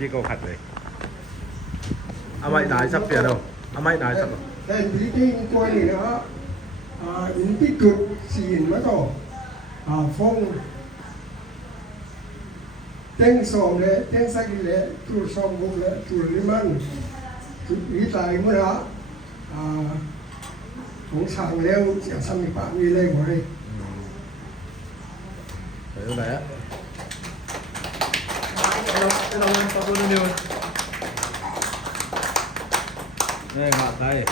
Chỉ có khát đấy. Mai đái sắp tiền đâu? Mai đái sắp. Đây tí kinh tôi này đó. Những cái cực xỉn mất rồi. Phong tên sòm lệ, tên sách lệ, tu sòm bụng lệ, tu lý mân, tu ý tài mới đó. Cũng sàng leo, sẽ xăm bị bạn đi lên của đây. Đấy đấy á. Hello, Pablo Nuno. Đây ngọt đây.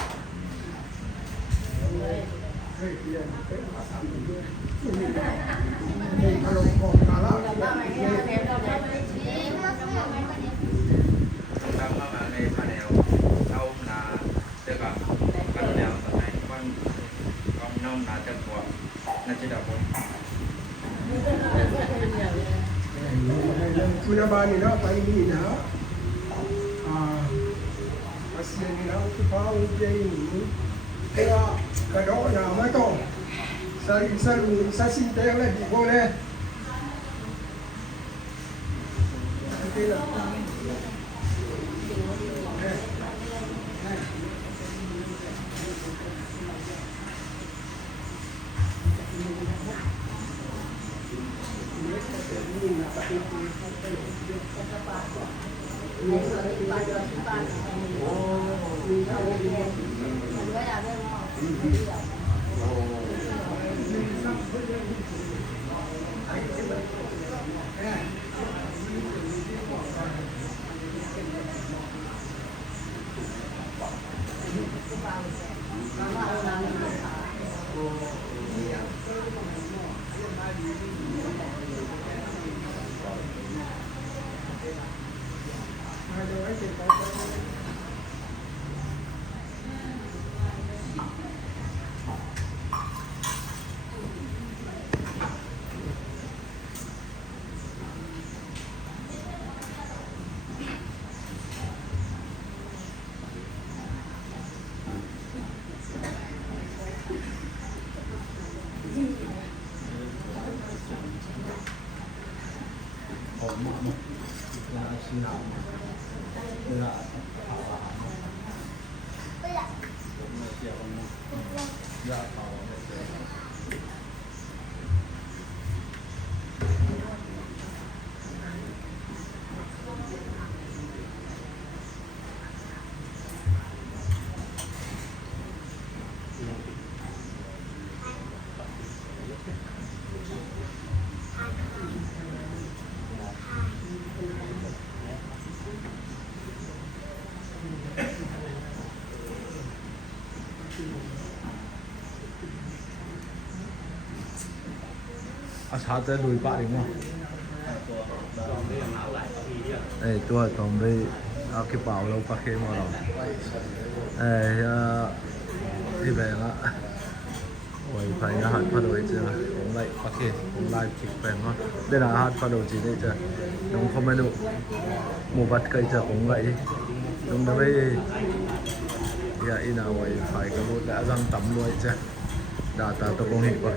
Sudah bani dah, bani ni dah. Masih ni dah, tu bau dia ini. Kaya kadang nama tu, saya cinta lagi boleh. Okey lah. Sao tới đuổi bạn đúng không? Đây tôi tổng đây cái bảo lâu phát khi mà rồi. Đây thì về đó. Ôi phải hát phát đầu chưa? Cũng lại phát khi cũng lại kịch về ngon. Đây là hát phát đầu chỉ đây chưa? Đúng không mấy đủ. Một vật cây chưa cũng vậy đi. Đúng đó với vậy nào vậy phải có một đã răng tắm luôn chưa? Đã ta tôi cũng hiểu vậy.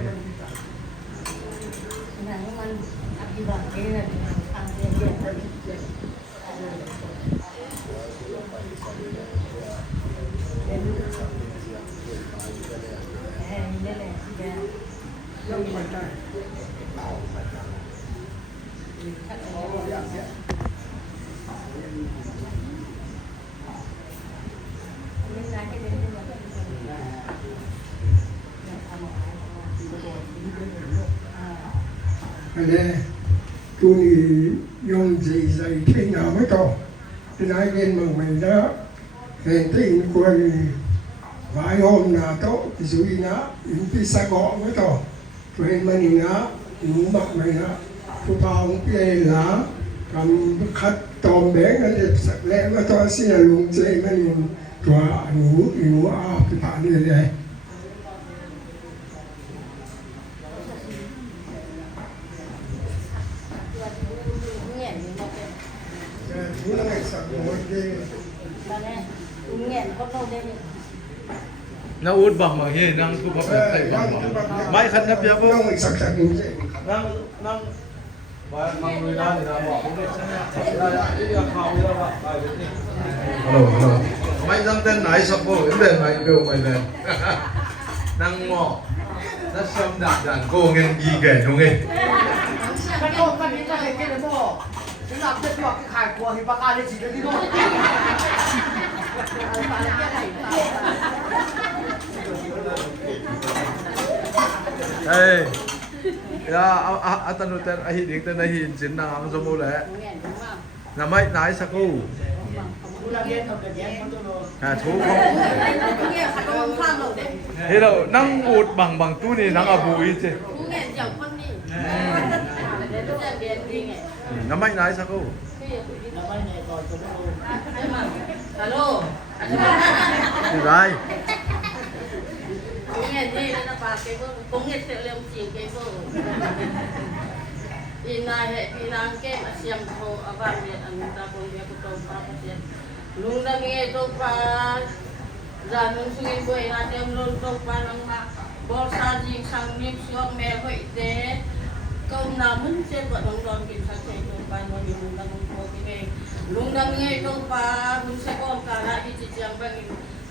Đây, tôi dùng gì dạy khi nào mới có. Thì nói lên mừng mình đó, về tình của vài hôm là tốt, thì dù đi nó, những cái xa gõ mới có. Rồi mình nó, những mặt mình nó, tôi bảo một cái lá, cầm khách tòm bé nó đẹp sạch lẽ mà tôi xin là luôn dây mình tòa ngủ cái bạn này đây. Nó út bằng mà hiền năng thu bắp thầy bằng mà máy khăn nắp giáp nó mình sặc sặc như vậy năng ว่าฟังดูได้นี่นะบอกผมดิได้นี่ก็เข้าแล้วว่าไปนี่ฮัลโหลไม่จำเป็นไหนสักบ่เด้ไหนเดี๋ยวไปเลยนั่งหม้อนัดซ้ำดันโกงเงินกี่แก่ตรงนี้ มันโดนมันนี่จะให้กินเลยบ่ถึงหลับจะบอกขายกลัวให้ปากกาได้สิได้ที่โน่น ya atanu tan ahi dik tan ahi jin na ang somu le na mai nai saku ha thu ko hello nang ut bang bang tu ni nang abu i che na mai nai saku hello đi đây cũng nghe đi là bà cái vô cũng nghe sẽ làm chuyện cái vô in này hệ in năng cái mà xem thô ở bên này anh ta cũng biết cái tôm pa cái chuyện lúc đó nghe tôm pa ra nông suy quay ra đem luôn tôm pa nông mà bỏ sa gì sang miếng xuống mẹ vậy thế công nào muốn chơi vợ nông đòn kịp sang chơi tôm pa mà nhiều lúc đó cũng có cái này lúc đó nghe tôm pa muốn sẽ con cả lại đi chỉ chẳng bằng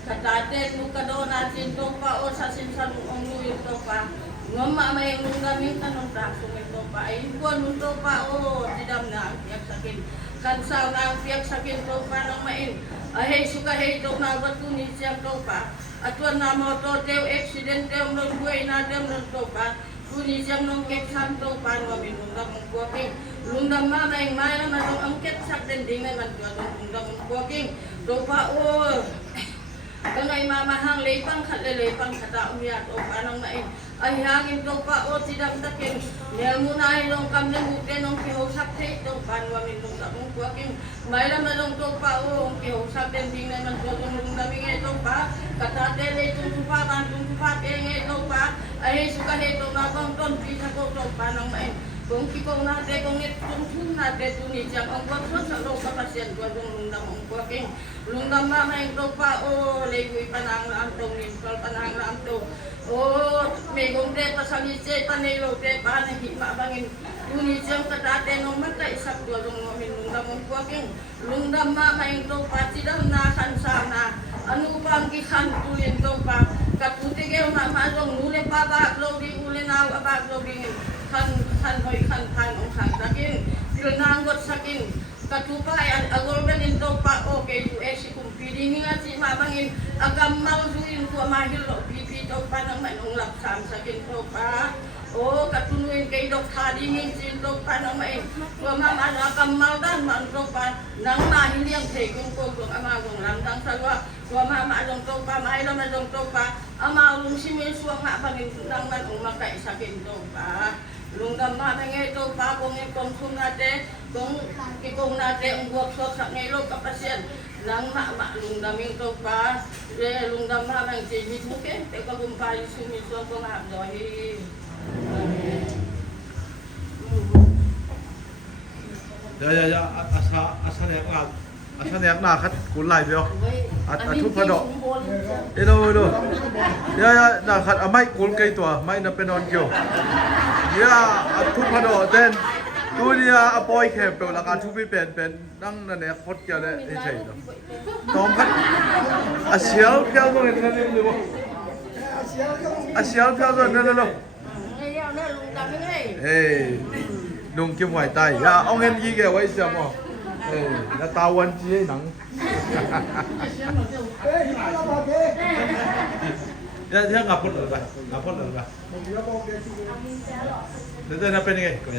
Katate mukado natin to pa o sa sinsan ang luyo to pa ngama may nung gamit tanong traso to pa ay buwan to pa o didam na ang piyak sakin kansaw na ang piyak sakin to pa nang main ay suka hey to na batuni siyang to pa at wan na mo to teo accident teo no buhay na teo no to pa kuni siyang nung keksan to pa ngamin nung damong buwaking lundam mamay maya na nung ang ketsak dendingan man to nung damong buwaking to pa o Kangay mamahang lepang lepang kata umiyat o panang main ay hangin to pa o sidam takin niya muna ay nung kamnang ute nung kihusap sa ito panwamin nung takong kuwaking mayroon na nung to pa o kihusap din din naman to nung naming ito pa katatele itong tupakan itong tupaking ito pa ay suka ito na kong ton pisa ko to panang main kung kikong natin kung itong natin tunisyak ang kwakson sa loob kapasyan ko nung namang kuwaking lungdam mamay to pa o legoy panang antong nispal panang antong o may gongde pa sa nise panelo te pa na hima bangin tunisyak katate nung mata isak ko nung lungdam ang kuwaking lungdam mamay to pa sidam na kansana ano pang kikantuyin to pa katutigil na masong nule pa baklo di uli na baklo di kan hoy kan ang sakin pinanggot sakin katupay at agorgan into pa okay US kung piling nga si mabangin agam mausuin ko mahilo pipito pa ng manong lapsam sakin to pa o katunuin kay dok hadingin sinto pa ng main ko mama agam maldan man to pa nang mahiliang kay kung amagong ramdang salwa ko mama dong to pa mailo na dong to pa amawong simiswa nga bangin nang manong makaisakin to pa lungdam mamay ito pa kung ikonsum natin kung ikong natin ang workshop sa ngayon kapasyan lang lungdam ito pa lungdam mamay sinit mo ke teka kung payo sumiswa ko nga dohi ya asa nek na khat kun lai bio at thu pha do ino ya na khat amai kul kai to mai na penon kyo ya at thu pha do then tu dia apoi khem to la ka thu pi pen nang na nek phot kya le e thai do tom khat asial phya mo ne ne le bo asial phya do ne lo hey nung kim hoài tai ya ông em gì kìa quay xem mo là tao quan chi ấy nắng thế ngập phút rồi bà thế nó bên này coi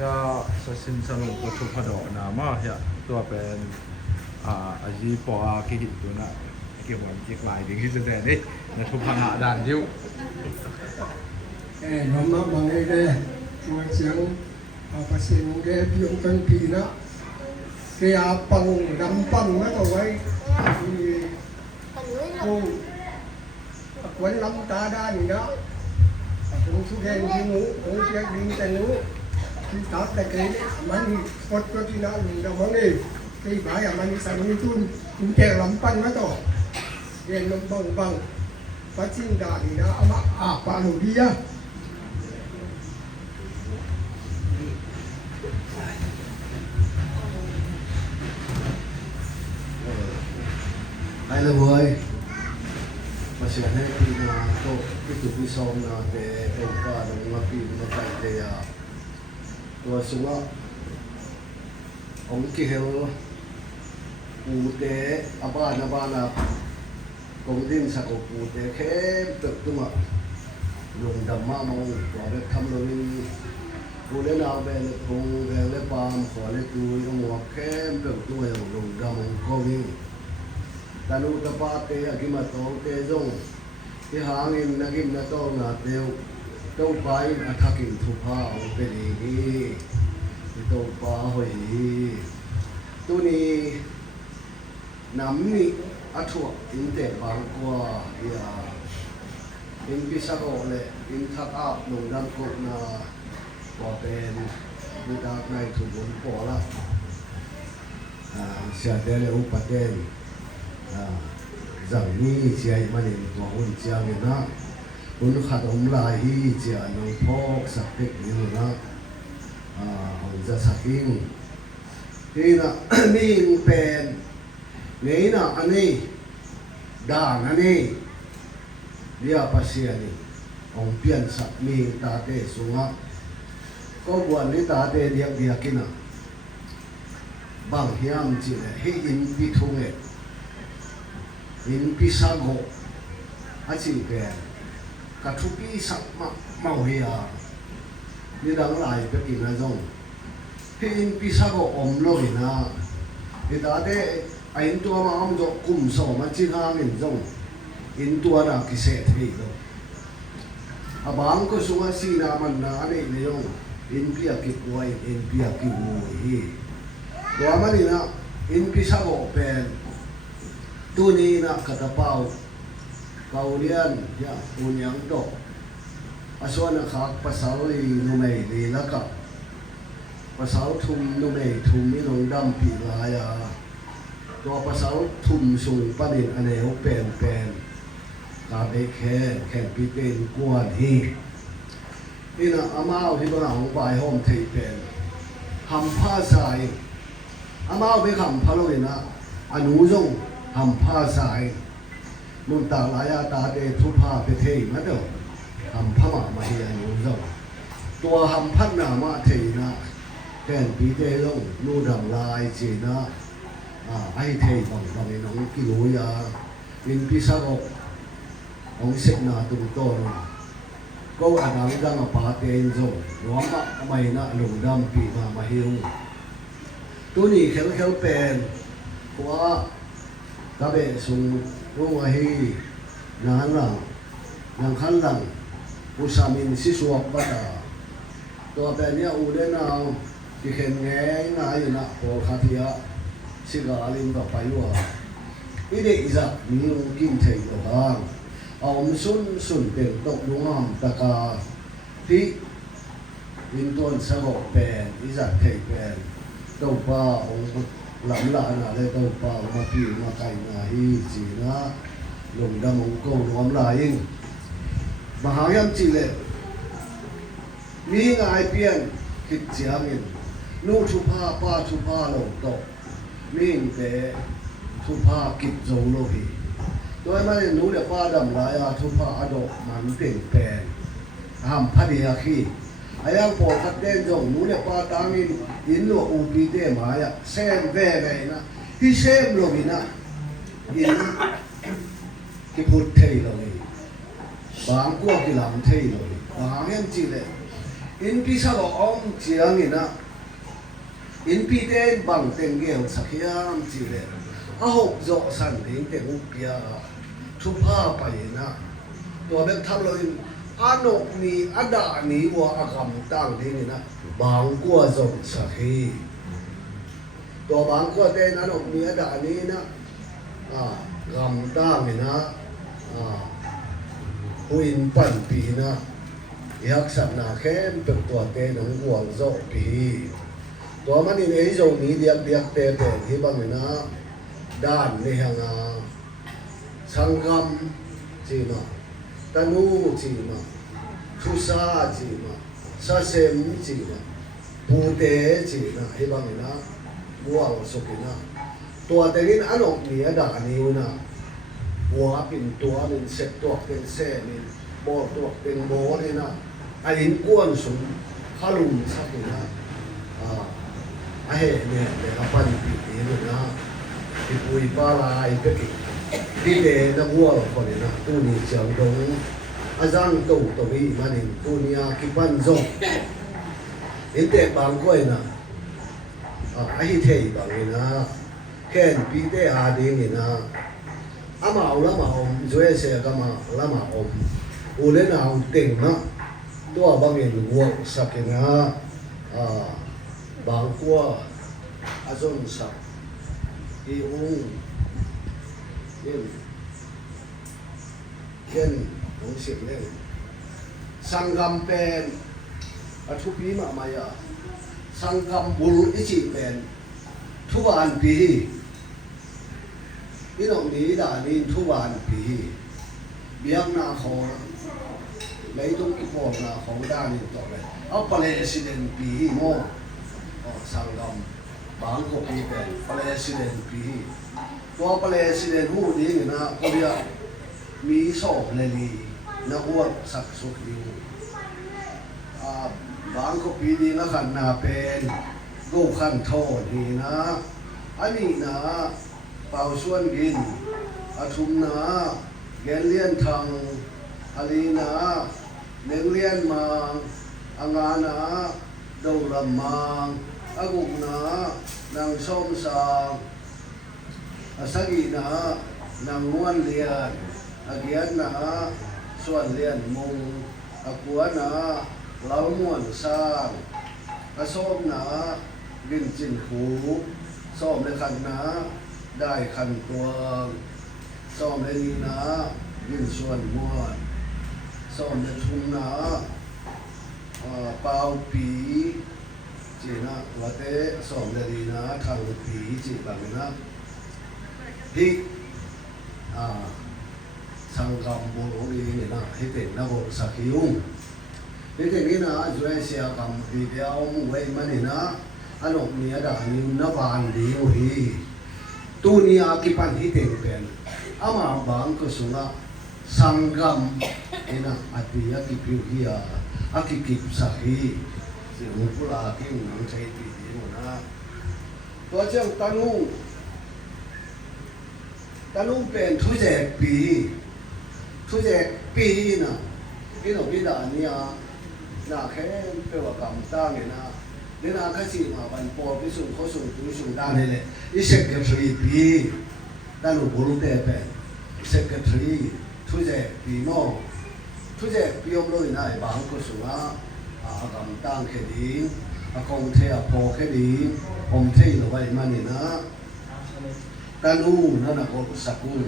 ya sasin salon ko tu phado na ma ya tu pen aji po a ki hit tu na ki wan ki klai ding hi se ni na thu phanga dan diu nó mắc bằng đây đây chùa chiang bác sĩ cái biếng cân kỳ đó cái bằng đâm bằng nó có vậy thì cô quấn lắm ta đa gì đó cũng suốt đêm đi ngủ cũng chết đi tay ngủ khi tát cái mình phật cho thì nó mình đâu mong đi khi phải là mình sang đi tuôn cũng kẹo lắm bằng nó to đèn nó bằng bằng pacinta ni na ama apa lo dia ไอ้ละเว้ยมาเสียให้พี่นาโตพี่ตุพี่ซอมนาเตโตป้าลงมาพี่มาไก่เตียตัวสุวะองค์กิเฮลปูเตอาบ้านอาบ้านากงดินสักปูเตเข้มตึกตัวมาลงดำมามองตัวเล็กทำลงปูเล่นเอาเบลปูเบลเล่ปามขอเล่ดูก็หมวกเข้มตึกตัวลงดำก็วิ่งตาลูตาปาเตะกิมาโตเตจงที่หางินนักิมนาโตนาเตียวโตไปอัฐกินทุพาองเปรีที่โตปาหอยตัวนี้น้ำนี่อัฐวอินเตบางกว่าอย่าอินพิษโกเลยอินทักอับลงดังกบนาก็เป็นมีดากในถุงบนปอละเสียเดลอุปเดนrằng ni chia mà nên có hôn chia người na hôn khát ông lại hi chia nông phok sắc tết nhiều na hôn ra sắc in thì na mình pen ngày na anh ấy đàn anh ấy dia pasien ni ông pian sắc mình ta tê xuống á có buồn đi ta tê điệp điệp kia bằng hiam chỉ là hết in bị thung ấy in pisago achi pe ka thupi sak mau hia ni dang lai pe ki na jong he in pisago om lo ina ni ta de ain tua ma am do kum so ma chi ha min jong in tua na ki se thei lo abang ko sunga si na man na ne le jong in pia ki kuai in pia ki wo hi do ma ni na in pisago pen tu ni na katapau kaulian ya unyang to aswa na khak pasal li numei li laka pasal thum numei thum mi long dam pi la ya to pasal thum sung panin ane ho pen ka be khen pi ten kwan hi ina amao hi ba hong pai hom thei pen ham pha sai amao be kham phalo ina anu jong ham pha sai nun ta la ya ta de thu pha pe thei ma do ham pha ma hi anu jong tua ham phat na ma thei na ken pi de long nu dang lai chi na ai thei bang bang nong ki lu ya in pi sa go ong sek na tu to no ko anang dang pa ten jong ro ma mai na lu dam pi ma hi ru tu ni khel pen kwa ta be sung ru hi na lang nang khan lang usamin si suak ba ta to pe nia u de na ki khen nge na yu na ko khathia si ga lim ba pai wa i de iza mi lu kim thei to ha om sun ten tok lu ngam ta ka ti in ton sa go pen iza thei pen to pa ong làm lại là đây đâu vào mà phi mà cảnh là hi chỉ nó lồng đâm ống câu nhóm lại mà hàng em chỉ lệ mi ngài pian kịch chia mình nu chu pa pa chu pa lồng to mình để chu pa kịch dầu lô hi tôi mà nu để pa đầm lại à chu pa ado mắm tiền bèn ham phát đi khi ayang po khat den jong nu le pa tangin in lo u pi te ma ya sem ve ve na hi sem lo mi na in ki phut thei lo ni bang ko ki lam thei lo ni bang hem chi le in pi sa lo ong chiang ni na in pi ten bang ten ge ho sakhiam chi le a hok zo san ding te u pia thu pa pa na to be tham lo in anok ni ada ni wa agam tang ni na bang kwa zong sakhi to bang kwa te anok ni ada ni na gam tang ni na huin pan pi na yak sap na khem pe to te nong wang zo pi to man ni ei zo ni diak te pe hi bang ni na dan ni hanga sangam chi na ตะนูจีมาทุซาจีมาซาเซมจีมาปูเตจีนะให้บังนะบัวสุกินะตัวแต่นี้อันออกเหนือด่านิ้วนะหัวเป็นตัวนึงเสกตัวเป็นเส้นนึงบอตัวเป็นโบนี่นะอันนี้ก้วนสูงขลุ่มสักนะไอ้เนี่ยเด็กปั้นปีนี่นะที่ปุยปลาลายก็กิที่เดนักวัวคนนี้นะตัวนี้เจียงตรงอาจารย์ตู่ตัวนี้มันเองตัวนี้คิดปั้นจงเห็นแต่บางคนนะไอ้เที่ยบางนี่นะแค่ปีเตอาดีนี่นะอามาเอาละมาอมช่วยเสียก็มาละมาอมอุเลน่าเอาเต็งนะตัวบางอย่างวัวสักนะบางกัวอาจารย์สักอีองเช่นของเสียงเล่นสังกัมเป็นทุกปีมามายาสังกัมบุรุษอิจิเป็นทุกวันปีนี่น้องนี้ด่านี่ทุกวันปีเบียงนาเขาไม่ต้องกินของนาเขาด่านี่ต่อไปเอาประเทศเด่นปีโม่สังกัมบางคนปีเป็นประเทศเด่นปีตัวประเทศเด่นหูนี้นะเขาเรียกมีสอบเลยนักวัดสักสุดอยู่บางคนปีนี้นะขันนาเป็นกูขันโทษนี่นะอันนี้นะเป่าส่วนกินอาทุมนะแกนเลี้ยนทางอาลีนะเลี้ยงเลี้ยนมาอางานะดาวลำมังอากุกนะนางส้มสางอาสกีนะนางม้วนเลียนอาเกียนนะส่วนเลียนมุงอากัวนะเล้าม้วนสร้างอาส้มนะกินจินหูส้มในขันนะได้ขันตัวส้มในนี้นะกินส่วนม้วนส้มในทุ่งนะเป่าปีจีนะวัดเตส้มในนี้นะทางปีจีบางนะฮิสังกัมบุรุษนี่นะให้เป็นนักบวชสักยุงนี่แต่นี่นะช่วยเสียกรรมปีเดียวมุ่งไว้มันนี่นะอันอกนี้ด่านิ้วนับวันดีโอ้ยตัวนี้อากิปันที่เต็มเป็นอามาบางก็สุนัขสังกัมนี่นะอาทิอากิพิวฮีอากิกิปสักฮีสิ่งมุลากิงนังใช้ปีเดียวนะตัวเจ้าตานุ่งเป็นทุเจปีนะพี่น้องพี่ด่านี่น่าแค่เปว่ากำตั้งเนี่ยนะนี่น่าแค่สิ่งมาบันปอพิสุเขาส่งตัวส่งด้านนี่แหละอีเซกเทรีปีด้านหลวงปู่เตเป็นเซกเทรีทุเจปีโม่ทุเจปีอมโลยนะบางก็ส่งกำตั้งแค่ดีกองเทียพอแค่ดีอมเทียไว้มันนี่นะตานูนั่นนะก็สักกุล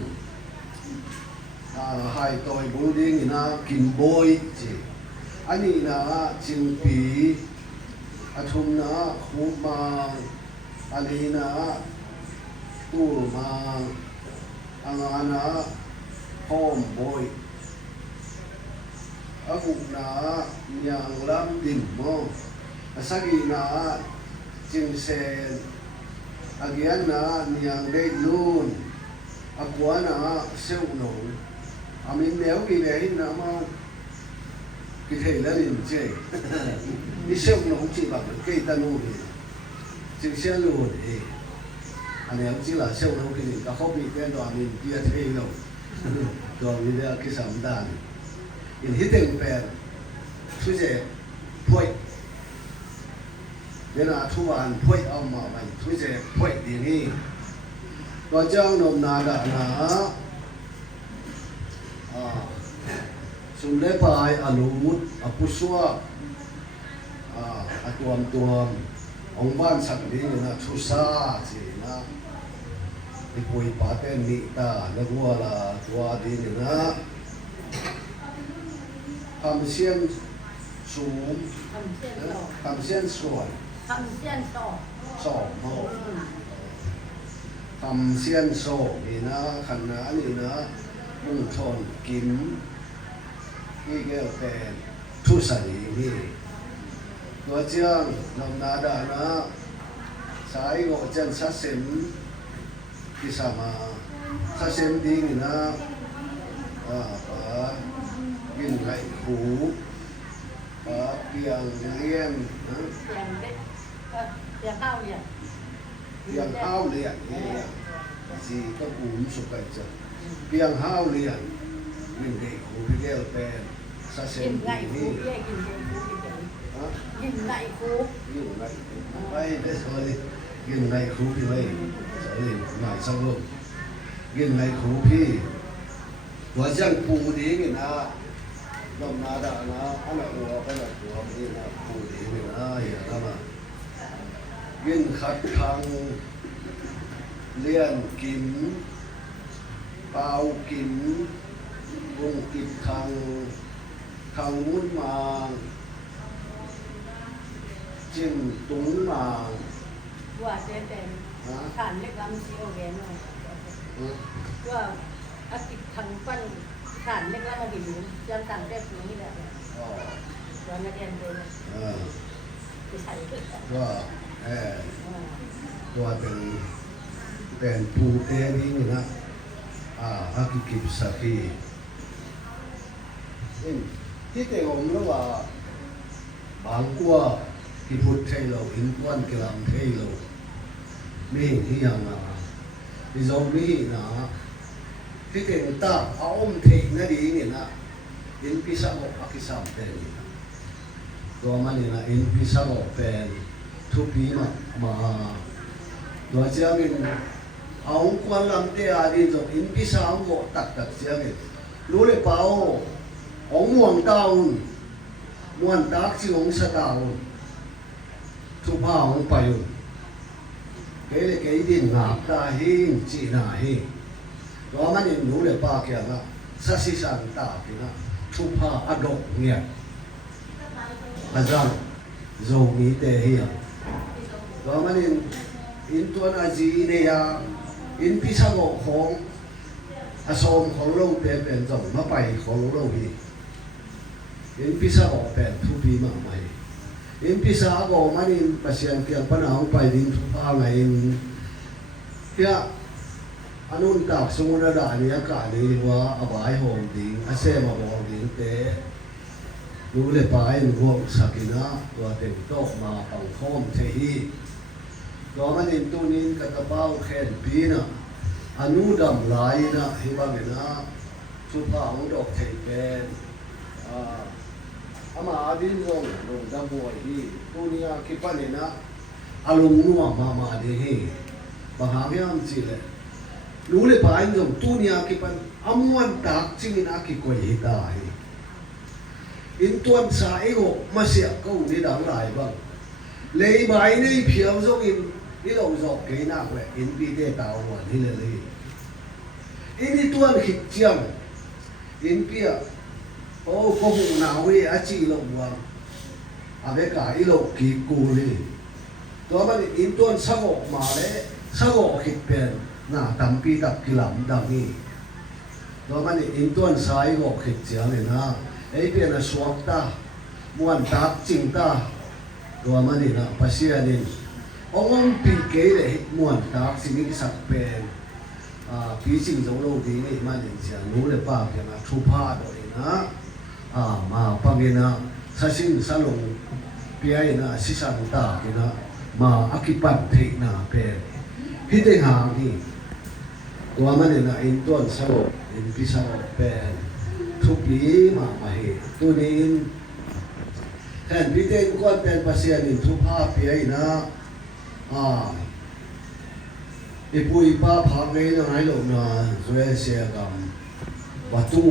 ให้ตัวบุรุษนี่นะกินบ่อยจีอันนี้นะจิงปีอาทุมนะคูมังอันนี้นะตูมังอังานะหอมบ่อยอากุนะยังลำดินมองอาสักีนะจิงเซนอาเกียนนะยังได้ลูนอากัวนะเซลโนอามินเลี้ยวกี่เดือนนะมากิเทแล้วนี่เจ๊นี่เซลโนจีบแบบกี่ตันนู่นจิงเซลโนนี่อันนี้จีละเซลโนกี่ก็เขามีเป็นตัวอามินที่จะเทแล้วตัวอามินเนี่ยกี่สามด้านอินฮิตเต็งเป็นช่วยเจ๊พ่วยเดี๋ยวนะทุกวันพ่วยเอามาไปช่วยเจ๊พ่วยดีนี่ตัวเจ้านมนาดานะสุนเลปายอลูมุตอปุสวะตัวองบ้านสักดีนะทุสาจีนะที่ปุยปาเตนิตาแล้วก็ว่าละตัวดีนะคำเสียนสูงคำเสียนสวยสองโมคำเสียนโซนี่นะขันนะนี่นะมุ่งชนกิน ที่เกี่ยวเป็นทุสานีนี่ตัวเจียงนำนาดานะสายโงจันสัเซมที่สามาสัเซมดีนี่นะกินไหลหูเปียงเลี้ยงนะ เปียงข้าวเนี่ย เปียงห้าวเลี้ยงนี่สีก็ปูมสุกัยจังเปียงห้าวเลี้ยงกินเด็กหูพี่แก้วเป็นสัเซ กิ ม นไก่ ดี คู นี่ เย่กินไก่คูกินไก่คู อยู่ไหนไปได้สวยกินไหนครูพี่เลยสวยไหนสักลูกกินไหนครูพี่ว่าจังปูดีนี่นะลมนาดานะอันนั้นหัวไปละหัวนี่นะปูดีนี่นะอย่าทำมากินขัดทางเลี้ยนกินเปล่ากินวงกินทางมุ้นมาจิ้มตุ้งมา ว่าเจ๊เป็นฐานเล็กลำซีโอเวนว่าอาทิตย์ทางปั้นฐานเล็กลำมาหินยันต่างแบบนี้แหละตอนนักเรียนเลยไปใส่เกิด ก็ตัวเป็นปูเตนี่นะฮักกิบสักทีที่เตงงแล้วว่าบางกว่าที่พูดไทยเราอินควันกลางไทยเราไม่เห็นที่ยังนะที่เราไม่นะที่เตงตาเอาเทคนั่นดีนี่นะอินพิซซ่าบอกพิซซ่าเป็นตัวมันนี่นะอินพิซซ่าบอกเป็นทุกปีมาตัวเจ้ามินเอาควันลำเตะดีจบอินพิซซ่าบอกตักเจ้ามินรู้เลยเปล่าองม่วงดาวม่วนดักที่องสดาวทุพาองไปอยู่เกลี่ยดินหนักตาหินจีน่าหินตัวมันนี่รู้เลยป้าเกี่ยนะสัสิสันตากินะทุพาอดกเงียอาจารย์โจมีเตะเฮียตัวมันนี่อินตัวนาจีเนี่ยอินพิซซ่าของอาสมของเราเป็นจงมาไปของเราฮีอินพิซซ่าเป็นทุบีมาใหม่อินพิซซ่ามันนี่ปัจจัยเกี่ยวกับน้องไปดินทุพาไงเฮียอันนู้นตักสมุนดานี่อากาศนี่ว่าอบายหอมดิ่งอาเซมาบอกดิ่งเตะรู้เลยไปรวมสักินะตัวเต็มโต๊ะมาปังค้อมเทีตัวมันนี่ตัวนี้กระตะเบ้าแขนปีนะอนุดำลายนะเห็นบ้างไหมนะสุภาพดอกเทเป็นอามาดินลงดำบัวที่ตัวนี้คิดว่าเนี่ยนะอารมณ์นัวมาเดี๋ยวให้บางหางยังจีเลยรู้เลยไปจงตัวนี้คิดว่าอมวนตักจริงนะคิดว่าเหตุได้อินตัวสายก็มาเสียก็ในดังหลายบ้างเลยใบนี่เพียงส่งอินนี่เราจบเกณฑ์นักเลยอินปีเตตาววันนี่เลยอินนี่ตัวขิดเจียงอินเปียโอ้ก็หูหนาวเลยอาชีลงวันอาเบกาอีโลกีกูเลยตัวมันอินตัวสักออกมาเลยสักออกขิดเป็นหน้าตั้มปีตับกิลำดังนี้ตัวมันอินตัวสายก็ขิดเจียงเลยนะไอ้เป็นสวกตาม้วนตักจิงตาตัวมันนี่นะภาษาดินองปีเกเลยม้วนตักสิ่งที่สักเป็นปีสิ่งสองโลกนี้มันนี่จะรู้เลยป้าแกนะทุพาโดยนะมาปังเงินะสัสินสัลงเปียนะสิสันตาแกนะมาอากิปันเทนะเป็นฮิตเองหางนี่ตัวมันนี่นะอินตัวสลบอินพิซซ่าเป็นทุกปีมาเหตุตัวนี้แทนพิเศษก็เป็นภาษาดินทุพาเปียนะอีปุยป้าพักเลยนะให้ลงนะสวยเสียกันวัตถุ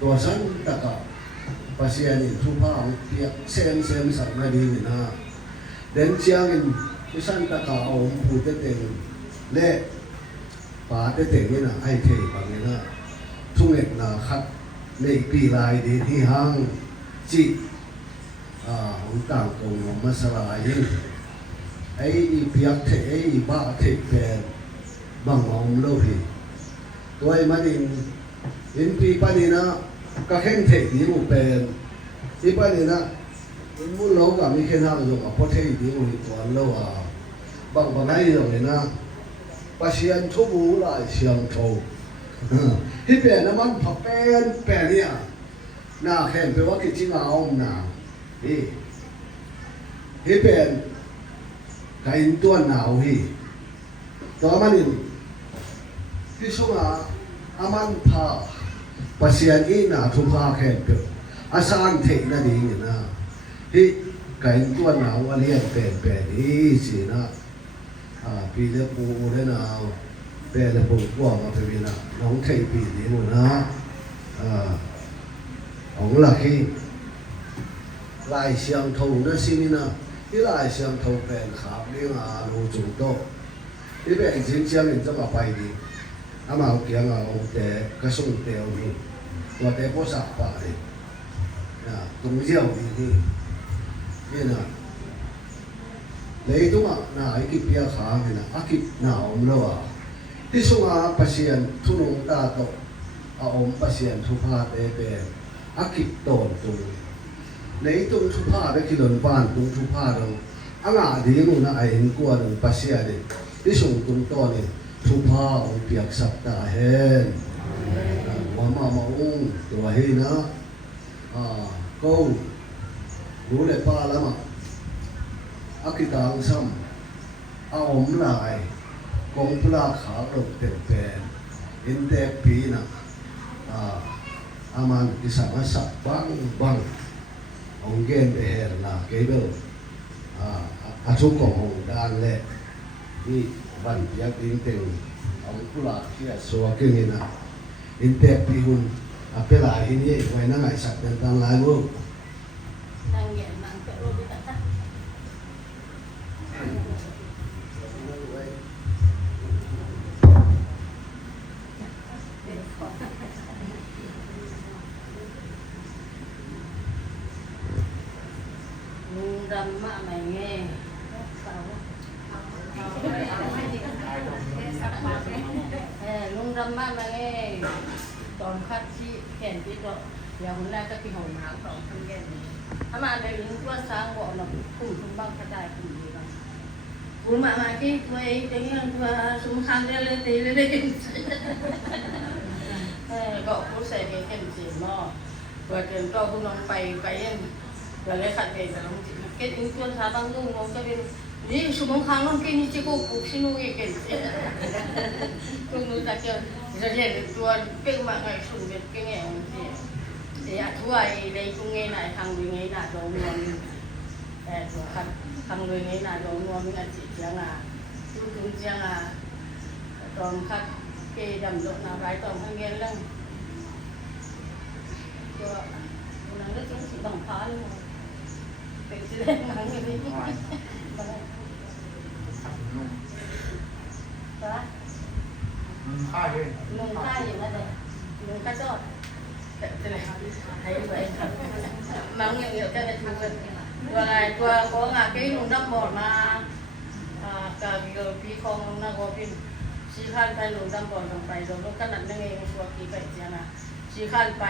ตัวสันตะกะภาษาดินทุพาเปียเซมสักนาดีนะเดินเชียงอินที่สันตะกะเอาพูดเต็มเล่ป่าเต็มนี่นะให้เทปังนี่นะทุ่งเอกนาคัดในปีลายดีที่ห้างจีหุ่นต่างตรงมาสลายไอ้เปียกเทไอ้บ้าเทเป็นบางมองโลกตัวไอ้มันอินปีปานีนะ ก็แข่งเทคนิคเป็นที่ป้านี่นะมุนเราก็มีแค่นั้นอยู่กับพอเทคนิคนี่ตัวเราบางคนให้อย่างนี้นะปัจจัยทุบูหลายเสียงโทที่เป็นน้ำมันผักเป็นเนี่ยน่าแข่งไปว่ากิจงาอมนาที่เป็นไก่ตัวหนาวตัวมันนี่ที่ช่วงอามันพาปัจจัยนี้น่าทุพาแข่งเปอาสานเทนั่นเองนะที่ไก่ตัวหนาววันนี้เป็นนี่สินะปีเล็บปูเลยนะเป็นเล็บปูกว่ามาเป็นนะน้องไทยปีนี้หมดนะของหลักที่ลายเสียงทงนั่นสินี่นะที่ลายเสียงทงเป็นขาเลี้ยงรูจุดโตที่เป็นจริงเสียงนี่จะมาไปดีอามาเอาเกี่ยงเอาแต่กระสุนเตียวนี่ตัวแต่พอสับป่าเลยตรงเยี่ยวนี่นะเลยตรงน่ะไอ้กิเปียขาเนี่ยนะอากิหนาวแล้วที่ส่งปัจจัยทุนงตาโตอาอมปัจจัยทุพาเตเปอากิโตนตุในตรงทุพาได้กิโลนบ้านตรงทุพาเราอ่างดีนู่นนะไอ้หินกวนปัจจัยเนี่ยที่ส่งตรงต้นเนี่ยทุพาองเปียกสับตาเห็นว่ามาอุ้งตัวเห็นนะก็รู้เลยป้าแล้วมั้งอากิตังซ้ำเอาอมลายกองปลาขาลงเต็มเป็นอินเตปีนะอามันกิสามาสับบังองเกนเบเฮร์นาเกเบลอาชุกของด้านเล่นี่บันยักอินเตงองปลาเขียสวกินนะอินเตปีหุ่นเปลาอินเย่ไว้นั่งไอสักเป็นตังลายวุ้งนั่งเงียบนั่งเกะโรบิตะลุงดำมาไม่เงี้ยลุงดำมาไม่เงี้ยตอนคัดที่แขนที่ก็อย่างคนแรกก็ที่ห้องน้ำสองคนแก่ถ้ามาในลิงก์ว่าสร้างบ่อเราคุ้มคุ้มบ้างกระจายคุ้มดีบ้างคุ้มมาที่ตัวเองจะยังตัวสมคัญเรื่อยๆตีเรื่อยๆก็ผู้ใส่เข็มสีหม้อตัวเดินก็คุณลองไปยังตัวเล็กขัดเองแต่ลงจิเก็ตอินตัวสาบังลุงลงจะเป็นนี่สมคัญลงกินนี่จะกูปลุกสินุ้ยเก็ตคุณรู้จักจะเรียนตัวเป็นมาไงสูงเป็นเป็นไงองค์ที่อยากช่วยในตรงนี้ไหนทางนี้ไหนตรงนู้นตัวทางนี้ไหนตรงนู้นมีการจีเจียงทุกเจียงตอนคัดเกดำโดนอะไรตอนทางเงี้ยเรื่องตัวนั้นก็ต้องสีดำฟ้าเลยเป็นสีแดงนั่งอย่างนี้จ้ะลุงค่าอย่างนั้นเลยลุงค่าจอดจะไหนให้ไว้มังอย่างเดียวแค่จะชูกันตัวอะไรตัวของที่ลุงดับบอดมากับพี่ของนักวอพินชี้ขั้นไปลุงดับบอดลงไปโดนรถขนาดนั่งเองชัวร์กี่ไปเจ้านะชี้ขั้นไป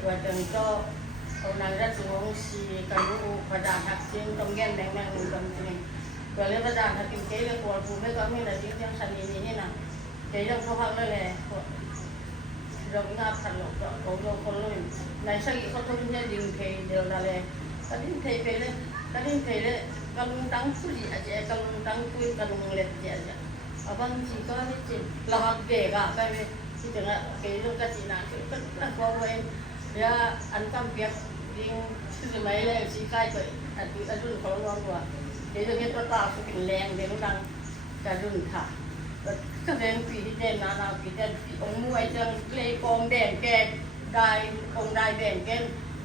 ตัวเดิมก็เอานางรัชวงศ์ชี้กันรู้ประดาหักจริงตรงแง่แดงๆลุงดำจริงตัวเรื่องประดาหักจริงเกลี่ยกวดภูมิก็มีแต่จริงยังชันนี่นะเกลี่ยเขาพักเลยแหละเรางาพันหลอกของเราคนเลยในช่างเขาทุ่มเทดินเทเดียวนั่นแหละก็ดินเทไปเลยก็ดินเทเลยก็ลุงตั้งสุริอาจจะก็ลุงตั้งคุยก็ลุงเล็ดเจ้าจ้ะเอาบางทีก็ไม่จริงเราหักเด็กไปที่จังอ่ะเกลี่ยก็จีน่าคือก็พอไว้เดี๋ยวอันตั้มเปียกยิงคือไม่เลยสีใกล้ไปอันรุ่นของเราตัวเดี๋ยวจะเห็นตัวตาสุดแรงเดี๋ยวดังจะรุ่นค่ะก็เดินปีที่เดินนาปีเดินองมวยจังเลยกองแดงแกได้องได้แดงแก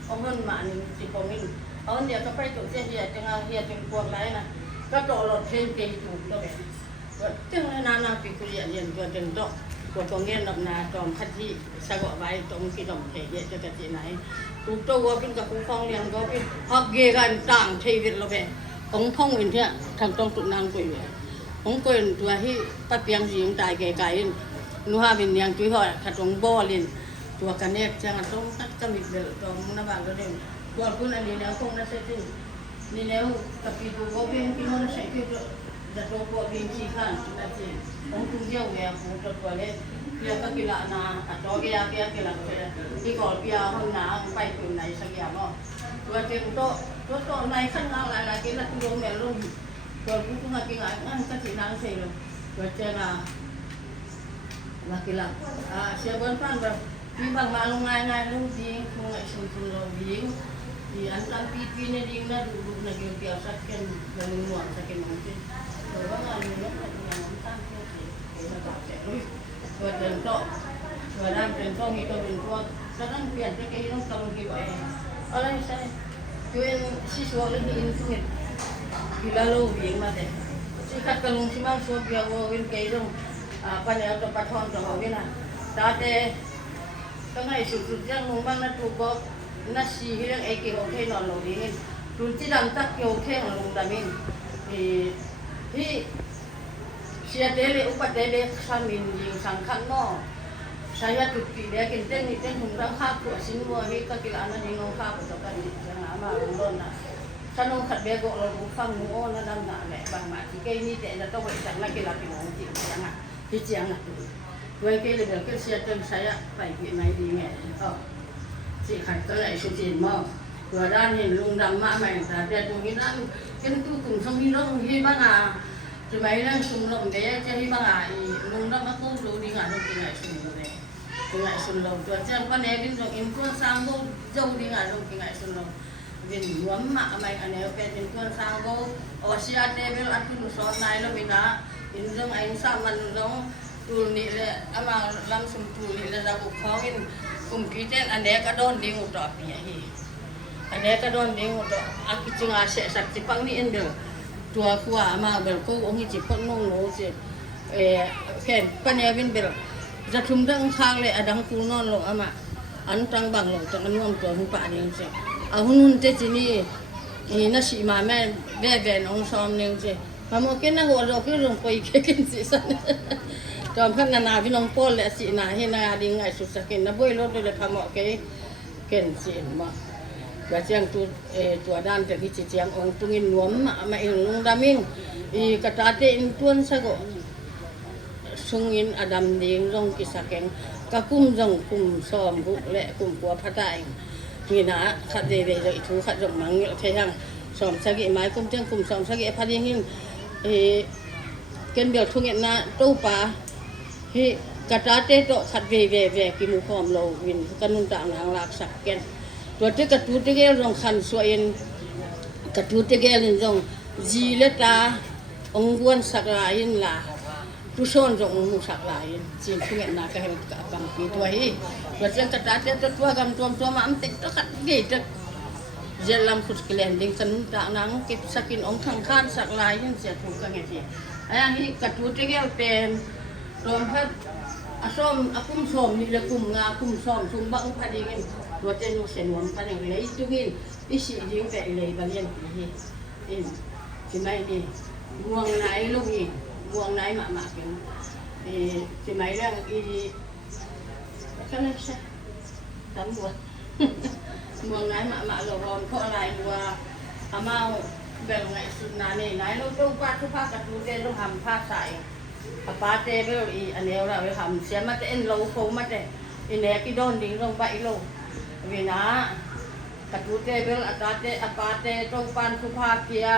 เอาเงินมาหนึ่งสิบกว่ามิลเอาเดี๋ยวก็ไปจุดเสียเหียจังเหียจังปวดไรนะก็โดนรถเทนเกยถูกตัวแบบก็จังนาปีกุเรียนเรียนตัวจังโตตัวกองเงินดำนาจอมคัดที่สะกดไว้ตรงที่ดำเทเยอะจะกระจีไหนถูกตัวเป็นกับผู้ครองเรียนก็เป็นฮักเกกันต่างชีวิตเราแบบของพ่องเป็นเนี่ยทางต้องตุนนางกุยของกุยตัวที่ป้าเปียงสีตายไกลๆนูฮาเป็นยังจุยหอดขัดตรงบ่อเรียน ตัวกันเนกจังต้องตัดกมิดเดตรงนะบางก็เดินตัวคุณอันนี้แล้วคงนะเสร็จนี่แล้วกับปีตัวก็เป็นพี่น้องใช้คือจะตัวก็เป็นที่ข้างนะจริงผมคุณเดียวแหวกผมตัวเล็กเพียก็กีฬานาตัวกีฬากีฬาที่ก่อนเพียห้องน้ำไปถึงไหนสักอย่างเนาะตัวเต็มโต๊ะในขั้นล่างหลายๆกีฬาที่ลงแม่ลงตัวผู้ทุกงานกีฬาอันก็สีน้ำเสียเลยตัวเจ้าlaki-laki siapa pun di bang malung ngai lu ding ngai sun lo ding di antam pipi ne ding na dulu na gil biasa kan dan muang sakin mungkin bang alu lo yang nonton kita tak cek buat tentok buat tentok itu bentuk kadang pian ke hidup kalau gitu oleh saya tuan siswa lagi ingat bila lo ding mate sikat kalung simang suap dia win kairung panel to pathon to hawina tate kangai sut jang nong bang na tu bo na si hirang eki ho the non lo ding tun chi dam tak yo the long damin hi sia dele upadele samin yin sang khan no saya tupi dia kinten ni ten hum rang kha ku sin mo hi ka kilana ni ngong kha ko kan ni jang ama don na sanong khat be go lo fang mo na dam na le bang ma ti ke ni te na to wei sang na kila ki ngong ti jang aที่เจียงน่ะด้วยเกเลยเดี๋ยวก็เสียเต็มใช้ไปที่ไหนดีไงสิขัดก็เลยสุจินมอตัวด้านเห็นลุงดำมาใหม่แต่ตรงนี้นั่งเป็นตู้กลุ่มสมีร่มที่บ้านสมัยนั้นสุ่มลมเดี๋ยวจะที่บ้านลุงดำมากู้ดูดีงานตรงที่ไหนสุ่มเลยตรงไหนสุ่มลมตัวเจ้าป้าแนบินตรงอินทวนสร้างโบเจ้าดีงานตรงที่ไหนสุ่มลมเป็นหัวหมาใหม่อันนี้เป็นอินทวนสร้างโบออสิอาเตเบลอัตุนุสอนนายแล้ววินาindong ain saman dong tul ni le ama lam sum tul ni le dabu khawin kum kiten ane ka don ding uto pi hi ane ka don ding uto akicunga se sak cipang ni ende tua kwa ama bel ko ongi cipon nong no se ken panewin bel jathum dang khang le adang kul non lo ama an tang bang lo tang nom to hu pa ni se a hun te chini na si ma me be be nong som ning se Pamokin na huwag ako yung paikikin sisan. Tuwang kan na nabi ng pole si inahin na ading ay susakin. Naboy lo doon pamokin ken sin mo. Kasi ang tuwadan tagi siyang ong tungin nuam mailong daming ikatate intuan sago. Sungin adam ding long kisakeng kakum jong kum som bu le kum puwa patay. Ngina kadere jo itu kadong mangil kayang som sagi mai kum jeng kum som sagi padingin ken bial thungin na to pa hi katate to khat ve ki mu khom lo win kanun ta nang lak sak ken to te ka tu te gel rong khan so in ka tu te gel jong ji le ta ong guan sak la in la tu son jong mu sak la in jin thungin na ka ka kam pi to hi to chen katate to tua gam tuam ma am tek to khat ge te jalam khut kelen ding kanun ta nang kip sakin ong khang khan sak la in se thu ka nge ti ayang hi ka tu te gel pen tom phat asom akum som ni le kum nga kum som sum bang phadingin to chen nu sen won pa nang lei tungin isi ding pe lei ba yen hi in sinai ni muang nai lu hi muang nai ma ken sinai lang i kana sa tam wa muang nai ma lo ron ko lai wa amao bel ngai sun na ni nai lo tu pa tu pa ka tu de lo ham pha sai apa te bel i aneu ra we ham sia ma te en lo ko ma te ine ki don ding long ba i lo we na ka tu te bel atate apa te to pan tu pa kia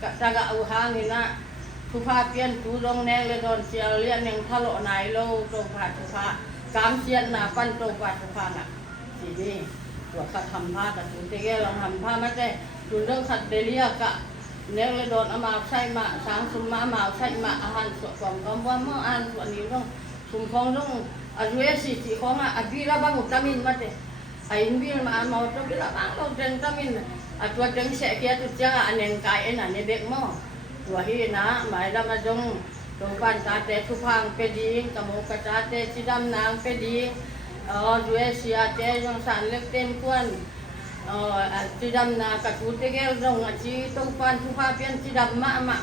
ka taga u hang ni na tu pa pian tu dong ne le don sia lian neng thalo nai lo to pa tu pa kam sia na pan to pa tu pa na si niตัวขัดทำผ้ากับตุนเตเกลองทำผ้าไม่ได้ตุนเรื่องขัดเดลียกะเนื้อเลยโดนเอามาใส่มาสางซุมมาใส่มาอาหารส่วนของก็ว่าเมื่ออ่านส่วนนี้ต้องซุมของต้องอายุสิของอาบีระบังอุตมินมาเตไอ้บิลมาเมาตัวบิระบังเราเดินตมินตัวเดินเสกเกียตุจ้าอันเองกายอันนั้นเด็กมั่วตัวฮีนะหมายละมาจงตรงบ้านตาเตทุพังเปดีกมูกตาเตจิดำนางเปดีด้วยเสียเจยงสารเล็กเต็มกวนจีดำนากระตุ้นเตเกลลงจีตงปันทุพาเพียนจีดำมา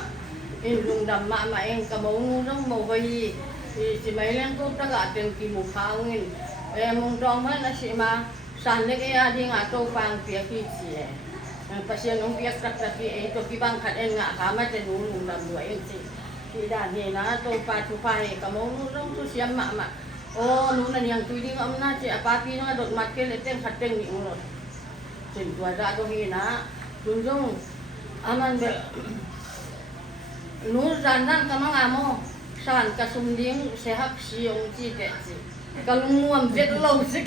อินลุงดำมาเองกระมูงูต้องโมวีจีไม่เลี้ยงตุ๊กตาเต็มกี่หมู่ข้าวเงิน mong dong man na si ma san le kaya di nga to pang pia ki chi pasien nong pia tak tak ki to ki bang khat en nga ka ma te nu dam lu en chi ki da ni na to pa tu pa he ka mong dong tu siam ma ma o nu na yang tu ding am na chi apa pi na dot mat ke le tem khat teng ni ulot chin tua da to hi na tu dong aman be nu dan dan ka ma nga mo san ka sum ding se hak si ong chi te chi kalung muam vet lo sik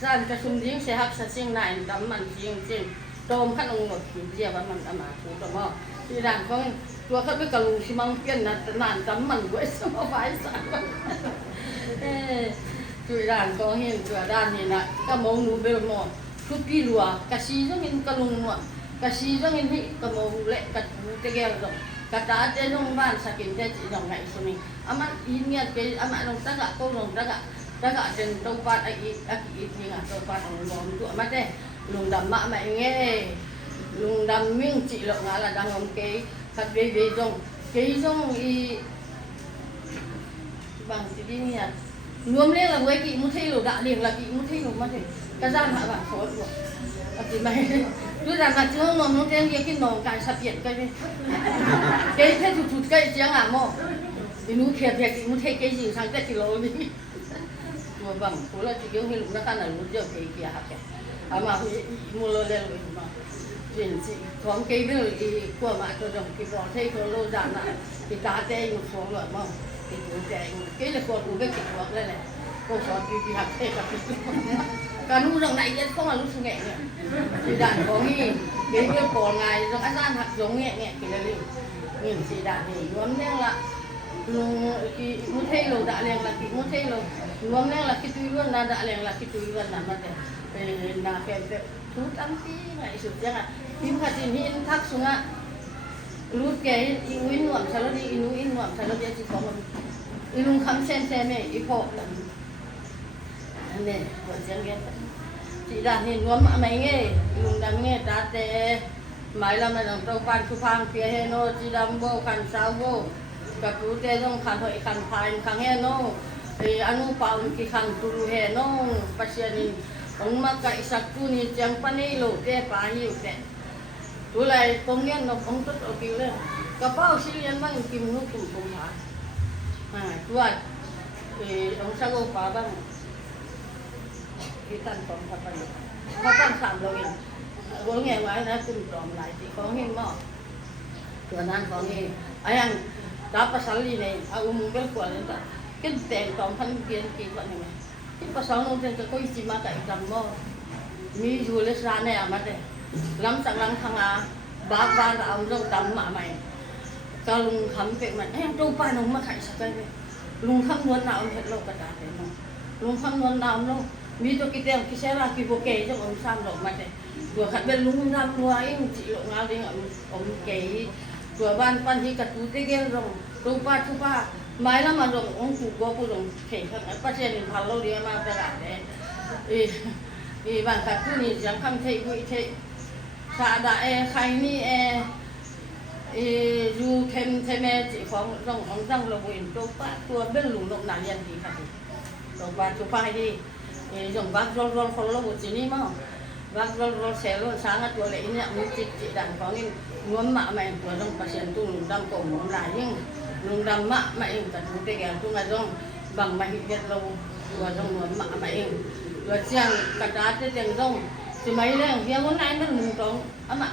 san ka sum ding se hak sa sing nai dam man sing sing tom khan ong ngot ki je ba man ama ku to mo ti dan ko tua khat be kalung si mang pian na nan dam man go so ma bai sa tu dan ko hin tu dan ni na ka mong nu be mo tu pi lua ka si jong in kalung mo ka si jong in hi ka mo le ka tu te gel do kata ate nung ban sakin te chi dong ngai sumi aman ingat ke ama nong taga ko nong taga den tong pat ai aki ni nga tong pat ong lom tu ama te lung dam ma mai nge lung dam ming chi lo nga la dang ong ke kat be be dong ke dong i bang ti ni ya nuam le la we ki mu thei lo da leng la ki mu thei lo ma te ka jan ma ba so lo aki mai tu rằng là chưa ngon nó thêm cái nồi cải sập biển cái thế thụt cái tiếng à mò thì nó thiệt thì nó thấy cái gì sang cái kilo đi mà bằng cố là chỉ kiểu như lúc đó ta là lúc giờ cái kia hạt cái mà mua lô lên rồi mà chuyện gì có cái nữa thì qua mà tôi đồng cái bỏ thấy tôi lô dàn lại thì cá tê một số loại mà thì cái là con của cái kịch hoạt lên này cô xóa thì hạt tê cả cả nu rồng này không là lúc suy nghĩ nữa thì đàn có nghi cái việc của ngài trong ăn gian hạt giống nhẹ nhẹ cái này nhìn chị đàn thì nuông nên là cái muốn thay lầu đã liền là cái muốn thay lầu nuông nên là cái túi luôn là đã liền là cái túi luôn là mà để là cái thú ăn tí này sụt chắc à phim hạt thì hiện thắt xuống á lúc cái in nuông sao nó đi in nuông sao nó chỉ có một in khăm xem này ít hộ nè còn chẳng ghét chị đã nhìn nuông mà mấy nghe lùng đam nghe ta tê máy làm mà đồng tàu pan su phang phía hè nô chị đam vô khăn sao vô cả chú tê trong khăn hội khăn phai khăn hè nô thì anu pau ki khăn tu hè nô pasien ni ông mà cái sắc tu ni chẳng pani lo tê pa hiu tê tu lại công nhân nó ông tốt ở kia lên cái bao xí liên mang kim nu cùng cùng hả tu thì ông sao go pa bang tan tóm papan sạm lâu yên uống nghe ngoài nó cùng tóm lại thì có nghe mò tuần ăn có nghe ai ăn đã pasal ini aku mungkin kuat itu kan teng tóm phân kiến kỳ vậy này cái pasal nó teng có gì mà cái cầm mò mi jual sana này mà đấy lắm chẳng lắm thằng à bác ba là ông dâu tắm mà mày cả lùng khắm vậy mà em đâu ba nó mà khai sao cái lùng khắm muốn nào hết lâu cả đấy mà lùng khắm muốn nào đâu mi to kita yang kisah lah kibo kei je om sam lo mate dua khat ben lung ram luaing ci lo ngal ding om kei dua ban pan hi katu te gel rong tupa mai la ma rong ong ku go ku rong kei khat pa chen ni phal lo dia ma ta la de e ban katu ni jang kham thei ku thei sa da khai ni du thêm me ci phong rong ong rang lo buin tupa tua ben lung lo na yan di khat tupa hi dùng bác rol không lo một chỉ ní mà bác rol xe luôn sáng ngày tuổi lễ nhẹ mới chị đàn có những muốn mạ mày tuổi trong bác sĩ tu lùng đam cổ muốn lại nhưng lùng đam mạ mày cả chú tê gà tu ngày trong bằng mày biết lâu tuổi trong muốn mạ mày tuổi chiang cả đá tê tiền trong thì mấy lên phía muốn này nó lùng trong ấm ạ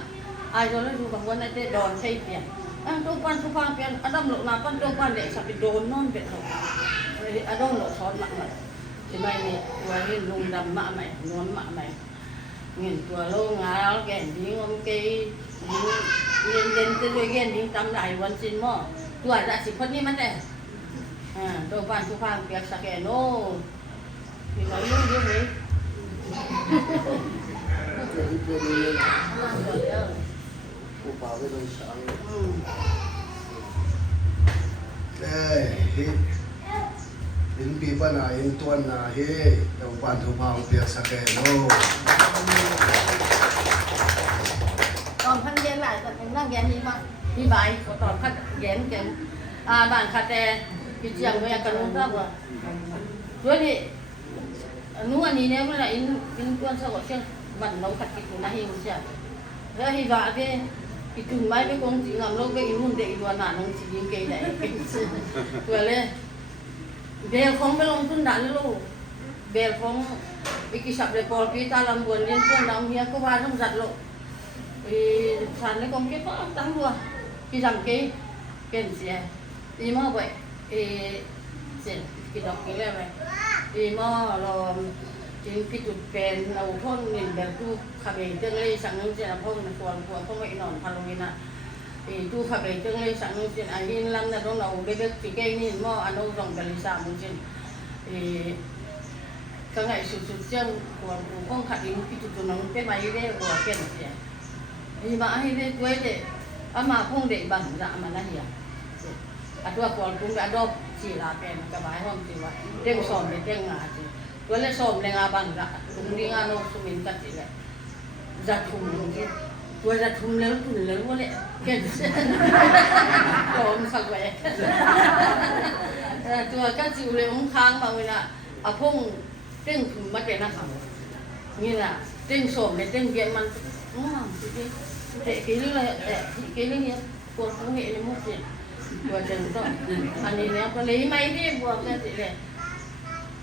ai rồi nó dù bằng vấn này đòn xây tiền ăn tu quan tiền ăn đông lộ nào quan tu quan để sắp bị đồn non việt rồi ăn đông lộ sót mặn mày thì mày này tua hin lùng đầm mạ mày nuông mạ mày nghìn tua lâu ngáo ghen đi ông cây lên tới đôi ghen đi tắm đạiวันxin mò tua đã chỉ phân đi mất đây đồ pan tu phang việc sạc kẻ nô thì nói luôn như thế cô bảo với đôi sáng đây in pipa na in tuan na he yung pantu mau biar sakay no còn phân ghen lại còn những đang ghen đi mà đi bài có toàn khách ghen bạn khách cái chiang với cái nút đó rồi rồi thì nu ani ne mala in tuan sa ko siang ban lo khat ki na hi sia ra hi ba ke itu mai be kong ji ngam lo ke imun de idwa na nang ji yin ke dai ke tu le be khong be long tun da lo be khong iki sap le pol pi ta lam buan len tuan nam hia ko wa nang zat lo san le kong ke pa tang lo ki jam ke ken sia i ma ba sen ki dok ke le ba i ma lo chính cái tụt bèn đầu thôn mình bèn tu khả bèn tương lê sáng nông trên là phong là tuần không vậy nòn Halloween à thì tu khả bèn tương lê sáng nông trên anh in lắm là trong đầu bây giờ chỉ cây ni mò anh đâu dòng bèn sáng nông trên thì các ngày sụt chân của phong khả đến cái tụt nông cái máy đấy của cái gì thì mà hay đấy quay để mà phong để bằng dạ mà nó hiểu à tu còn cũng đã đọc chỉ là bèn cái bài hôm chỉ là tiếng sòn để tiếng ngà chỉ wala som le nga bang ra kung di nga no sumin kat sila zathum ngi to zathum le tun le wala ken to sa gwe to ka jiu le ong khang ma wala a phong teng thum ma te na kham ni la teng som le teng gen man te ke le ke le ni ko ko he le mo te to teng to ani ne ko le mai ni bo ka ti le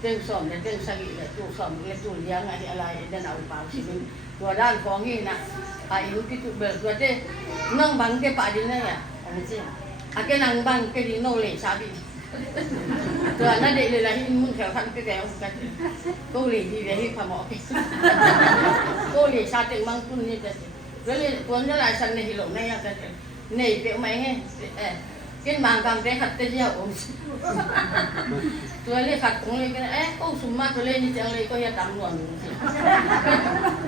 tên sòm để tên sang là tụ sòm là tụ liang ai lại để nào bảo chỉ mìnhตัวด้านของนี่นะอินที่ตุเบิดตัวเต้นั่งบังเก็บปาดินเลยอ่ะอะไรสิแกนั่งบังแกดิโนเลยชาบีตัวนั่นเด็กเลยละที่มึงแถวทันไปแล้วกันก็เลยที่เดี๋ยวที่พมอกก็เลยชาติมังคุณนี่จะแล้วเลยตัวนั้นหลายชั้นในหิโลในอ่ะกันในเปียวไหมไงcái màng cầm cái khát tới giờ ổn tôi lấy khát cũng lấy cái cô sum ma tôi lấy như chẳng lấy có nhà tắm luôn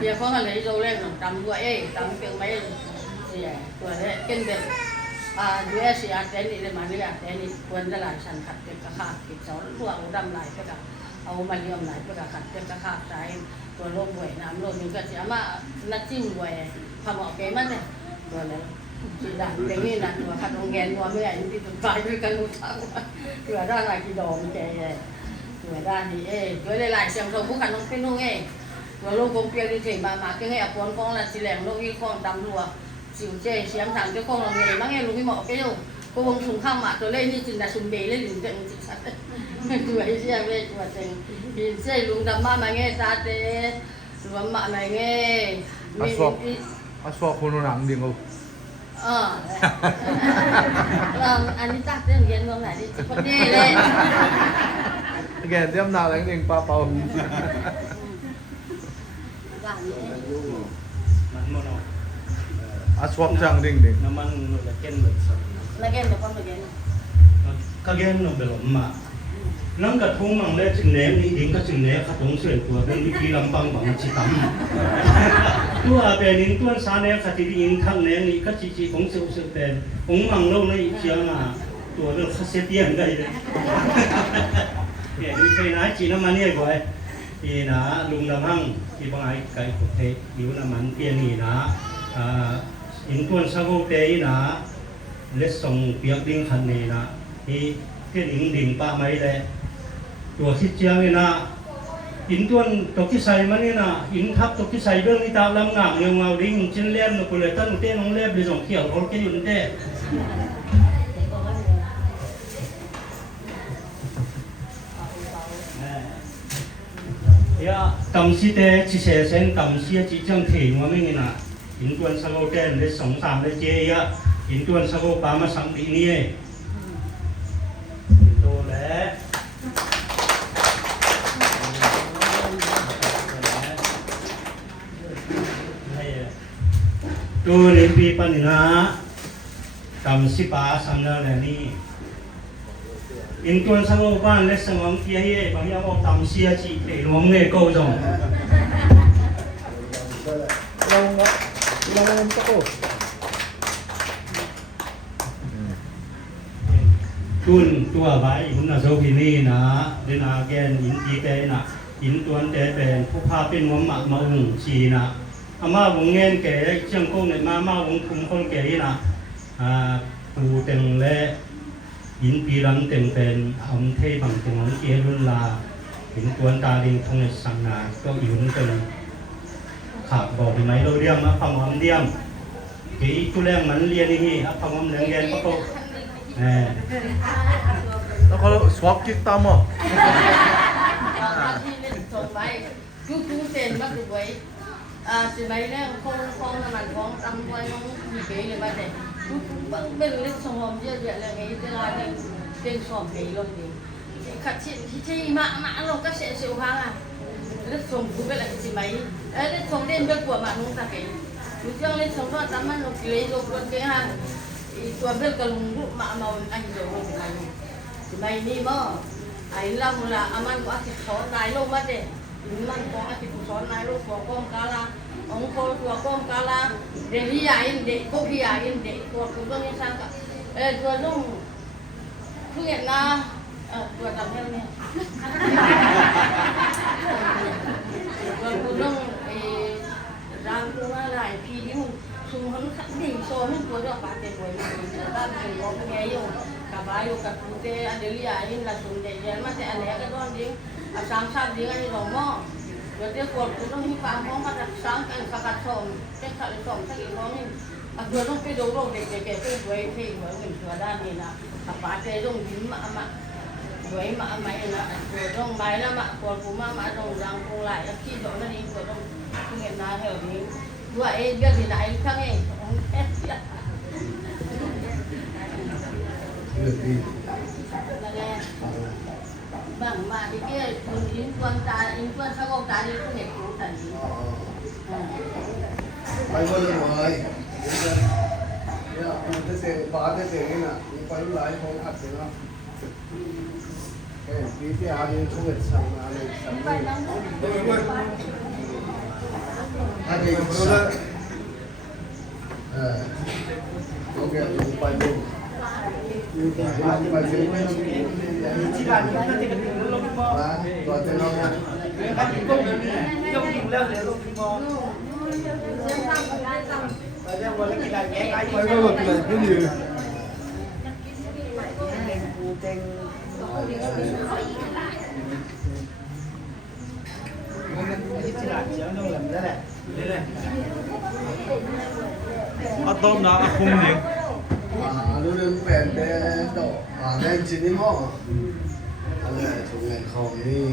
giờ có người lấy dầu lên tắm luôn tắm cái mấy gì tôi lấy cái việc đứa sĩ ăn cái này mà đi ăn cái này quên ra lại sản khát cái khát cái cháu luôn đâm lại cái cảเอามาเลี้ยงlại cái cả khát cái khát trái tôi lông quẩyน้ำลงnhững cái gì mà nó chim quẩyทำออกcáiมันnày tôi lấy chỉ là cái này làตัวขัดองแกนตัวไม่ใหญ่ที่ตัวตายด้วยกันรู้ทั้งตัวด้านไหนกี่ดอกมันแก่ตัวด้านนี้ตัวหลายๆเสียงตรงพวกขันน้องเป็นน้องตัวโลกกลมเกลียวที่เถียงมาก็ให้อภรฟ้องละสีแหลงโลกที่คล้องดำรัวสิวเจเสียงทางเจ้าของเราไงมั้งไงลุงไม่เหมาะแค่อยู่ก็วงสุ่มข้ามมาตัวเล่นนี่จินดาสุ่มเบย์เล่นหลิงเต็งจิตสัตว์ตัวไอ้เสียเวตัวเต็งหินเสียลุงดำมาไงตาเต้รวมมาไงมีaswa kuno nang ding ko anh đi tắt tiếng Việt luôn này đi có nghe lên again tiêm nào đánh ding pa pau aswa chang ding ding naman laken bersama laken depan bagian kagen no belum ma nang ka thung mang le ching ne ni ding ka ching ne kha tong suen tua ben ni ki lampang bang chi tam tua be ning tuan sa ne kha ti ing khang ne ni ka chi chi kong seu seu ben ong mang lo nei chiang a tua le kha se tian dai le ye ni pe na chi na man ye goi ti na lung lam hang ti bang ai kai ko the yu na man pien ni na ing tuan sa go te na le song piak ding khan ni na hi cái đỉnh đỉnh pa mấy đấy, tuổi xích chiang này na, in tuần tổ chức sai mà này na, in tháp tổ chức sai bên này ta làm ngảm nhiều ngào đỉnh trên lem nó còn lại tân tên ông lem để dòng kiểu rồi cái gì đấy, ya cầm si tê chỉ sẽ sen cầm si chỉ trong thể mà mình na, in tuần sau tên để sống sàm để chơi ya, in tuần sau ba mà sáng đi nè. Tu limpi panina tam sipa samna lani in tuan samo ban le samam kia ye bang ya mo tam sia chi te long ne ko jong long ko tun tua bai hun na zo bi ni na de na gen in ti te na in tuan te ben phu pha pin mom ma ma ung chi na ama wong ngen ke chiang kong ne ma wong thum khol ke na tu teng le in pi ram teng pen am thei bang teng ang ke lun la ถึงตวนตาลิงทงสังนาก็อยู่นเป็นขาบบอกไหมเราเรียมพมอมเดียมกี่ตุแรงมันเรียนนี่พมอมเรียนก็แล้วเขาสวอปกิ๊กตามอ่ะ ที่เล่นส่งไปยูเซนมาดูไว้สิไปเนี่ยคงน้ำมันของตำไว้น้องมีเก๋เลยมาแต่บังเป็นเล่นสมองเยอะๆเลยไงจะลอยเป็นเป็นสอบเก๋ลงดีขัดที่มาเราก็เสียเสียวพังอ่ะเล่นส่งกูไปอะไรสิไหมเล่นส่งเล่นเยอะกว่ามาน้องตาเก๋ดูจังเล่นส่งก็ตำมันเราเก๋เราคนเก๋ฮะตัวเบลกลุงลูกมาเอาอันเดียวลงไปสิไหมนี่มั้งไอ้ลำละอามันก็อาจจะสอนนายลงมาเด็มันก็อาจจะสอนนายลูกตัวก้มกาลาองค์ตัวก้มกาลาเดี๋ยวนี้ใหญ่เด็กก็พี่ใหญ่เด็กตัวคุณต้องยังสร้างกับตัวลุงเพื่อนนะตัวดำแค่นี้ตัวคุณลุงร่างตัวอะไรพี่นี่มันสูงหันขัดดิ่งโซ่ให้ตัวเจ้าป่าเต็มเลยบ้านเป็นของแกอยู่กับบ้านอยู่กับคุณเต้อันเดียวใหญ่ยิ่งละสูงใหญ่ๆมาแต่อันไหนก็ต้องดิ้งสามชาติดิ้งอันนี้สองหม้อเดี๋ยวเดี๋ยวกดคุณต้องมีความพร้อมมาจากสามกันสกัดส่งเช็คขัดส่งสักอีกน้องนี่เดี๋ยวต้องไปดูโรคเด็กๆแกก็ไว้เพลงเหมือนหนึ่งตัวด้านนี้นะกับป่าเต้ต้องยิ้มมาด้วยมาไม่นะตัวต้องใบแล้วมาปวดหัวมาต้องรังคงไหลแล้วขี้โดนนั่นเองตัวต้องเห็นหน้าแถวนี้ว่าเอ๊ะเดี๋ยวที่ไหนข้างเองนั่นแหละบางมาที่เกี่ยคุณอินควนตาอินควนข้าวตาที่คุณเห็นคุณตันไปวันเลยเนี่ยมันจะเสียบาดจะเสียนี่นะมีไปหลายคนอัดเสียนะปีที่อายุช่วยสั่งอะไรสั่งนี่อันนี้ก็โอเคไปดูไปดูไม่ต้องที่บ้านก็จะเป็นลงบ่ตัวเต็มแล้วนะก็ก็ยกถึงแล้วเดี๋ยวลงบ่ไปเรื่องวันละกี่ได้แก่ไปก็หมดเลยไม่ดีกูเต็งอะต้มนะอะคุมนี่รู้เรื่องแผ่นแดงดอกแดงชิ้นนี้มั้งอะไรถุงเงินของนี่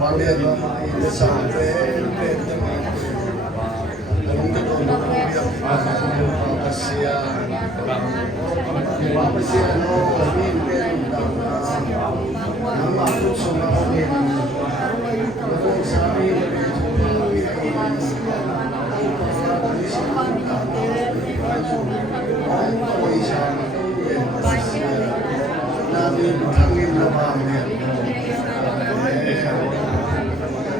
บางเดือนก็มาอีกจะสั่งเป็นจะมาแล้วมันก็โดนเรียกมาภาษาโน่นี่เป็นดังน้ำมันทุกส่วนเราเองแล้วก็สามีเป็นทุกอย่างที่namin hangin na bamin.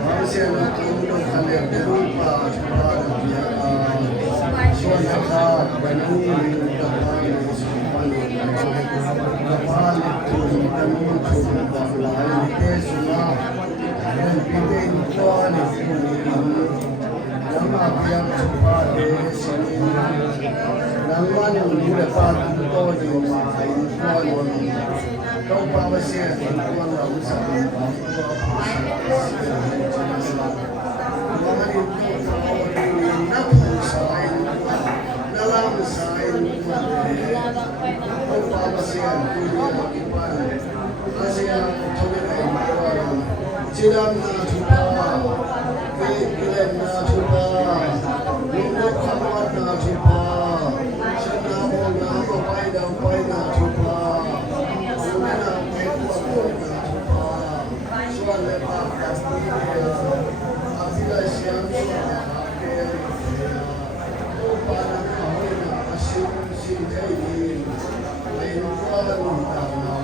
Masih ada kulung kalian berupa suara banung dapat sumpah dapat turun dan turun dalam kesuna dan piting tuan nama yang cepat sini nama yang dapat tuan di tuan kau bawa siapa tuan lalu sama dalam saya kau bawa siapa Asia Cilam na chupa, Kilam na chupa, Lungkot Khamwat na chupa, Shanabol na Mapay na chupa, Suna na Pekwa na chupa, Suan Lepak Kastiya, Abila Siyam Suan Hakel, Tupa na Kahoy na Asyum Sinjay, Ayun Kuala Luntang na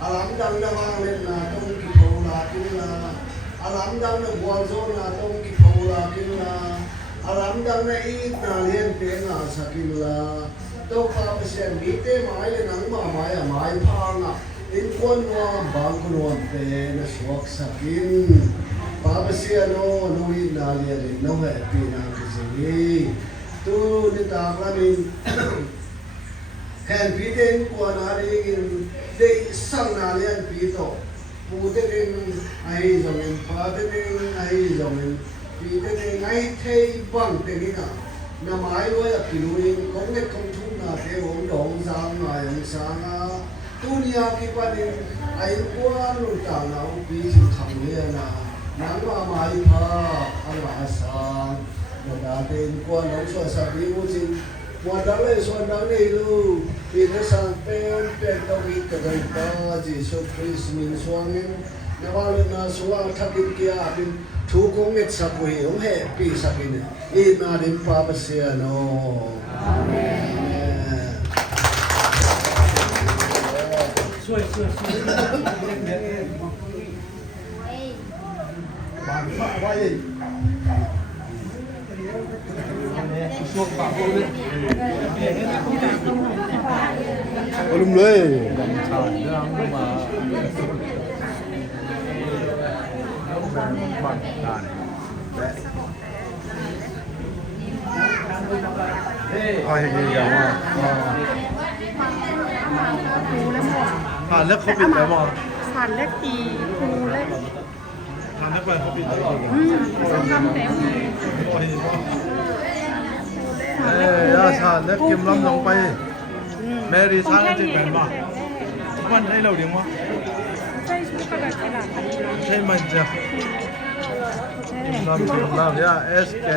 alam dang na manglen na tong kipaula kin na alam dang na buwalzo na tong kipaula kin na alam dang na nalien pe nga sakila to pa se mi te mai le nang ma mai mai pha nga in kon wa bang kon pe na swak sakin pa se no lui nalien no he pi na ki tu ni ta ka min kan pi den ko na ri in de sang nalien pi to pu de den ai zong in pa de den ai zong in pi de den ai thei bang te ni na mai lo ya pi lu in kong net kong thu na te hong dong sang na yang sang a tu nia ki pa ni ai kwa lu ta na u pi chu thang ni na nang ma mai pha ala sang na da ten kwa no so sa bi u jin wa da le so da le lu pi na sang pen pen to wi ka dai ta ji so Christ min swang in na ba le na swang thapin kia bin thu kong net sa pu hi he pi sa bin i na din pa pa sia no amen ช่วย บางฟ้าไว้ Belum le. Jangan cuma. Oh ini ya ma. Lihat kopi ya ma. สารเล็กตีปูเล็ก Lihat kopi. ทำเต็ม ya sa lihat kim lam long pai. Mary sang trên bàn mà. Quan thấy lâu điểm mà. ใช่ชุดกระดาษกระดาษ Thấy mình chưa? Kim lam ya S K.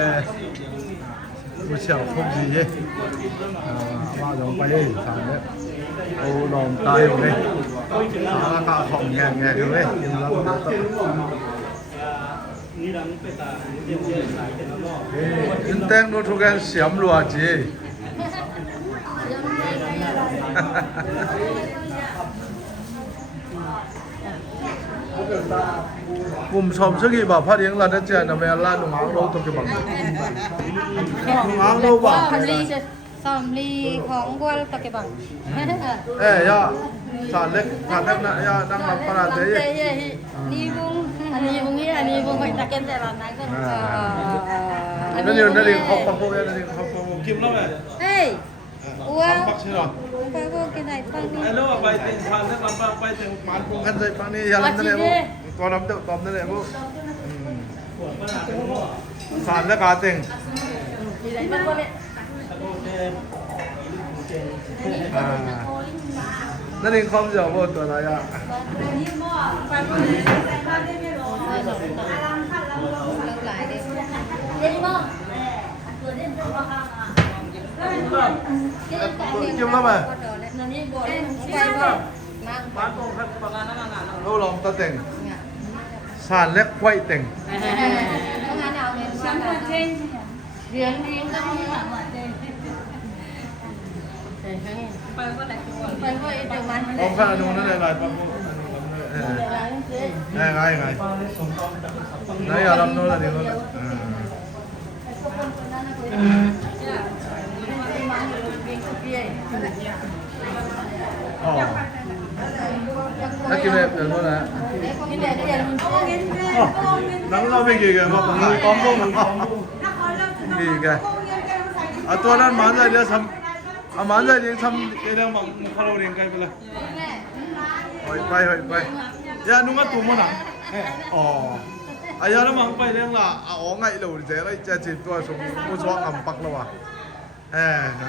Một chiều không gì hết. Mà long pai sang lihat. Ô lòng tay vào đây. Cả phòng nghe nghe cái đấy. Kim lam nó tập. นี่ดังไปตาเยี่ยมๆหลายเป็นรอบ 인땡 노트겐 시험로 하지. kum som sagi ba pha ding la da cha na me la nu ngang lo to ke bang ngang lo ba สำลีของบัวตะเกบัง ya sa lek sa lek na ya nang la para de ye นี่บุงอันนี้บุงนี่อันนี้บุงไปตะเกนแต่ละนั้นก็ นั่นอยู่นั่นเองเขาพวกนั่นเองเขาkim lo me เฮ้ยอ้ว pak chi lo ไปพวกกินไหนปังนี่ ai lo ba tin sa lek la ba pa tin man pung kan sai pang ni ya lan ne bo to nam to tom ne bo sa lek ka ting ที่ไหนมันก็เนี่ย นั่นเองคอมจะบอกตัวอะไรอ่ะ จิ้มแล้วไหม นี่บัวไปบ่นั่ง บ้านตรงครับประกันนั่งเราลองตะเต็งสารเล็กไว้เต็ง ต้องงานเอาเงินซ้ำคนเช่นเรียนก็มีหลังหัวเจนไปก็ได้ไปก็อีกจังมัน ลองข้าดูนั่นอะไรปั๊บไงไงไหนอย่าลำโน้นอะไรก็อ๋อแล้วกินแบบเดี๋ยวโน้นนะนังเราไม่กี่กันเพราะผมมีกองลูกมึงกี่กันอ่ะตัวนั้นมันจะเดี๋ยวทำอ่ะมันจะเดี๋ยวทำเดี๋ยวมันเขาเราเรียนกันไปเลยไปอย่านุ่งกระตุ้มมันอ่ะอ๋ออ่ะอย่าแล้วมันไปเรื่องละอ๋อไงเราเจ๊ไอ้เจ๊จีบตัวสมมุติว่าอ่ำปักแล้ววะไ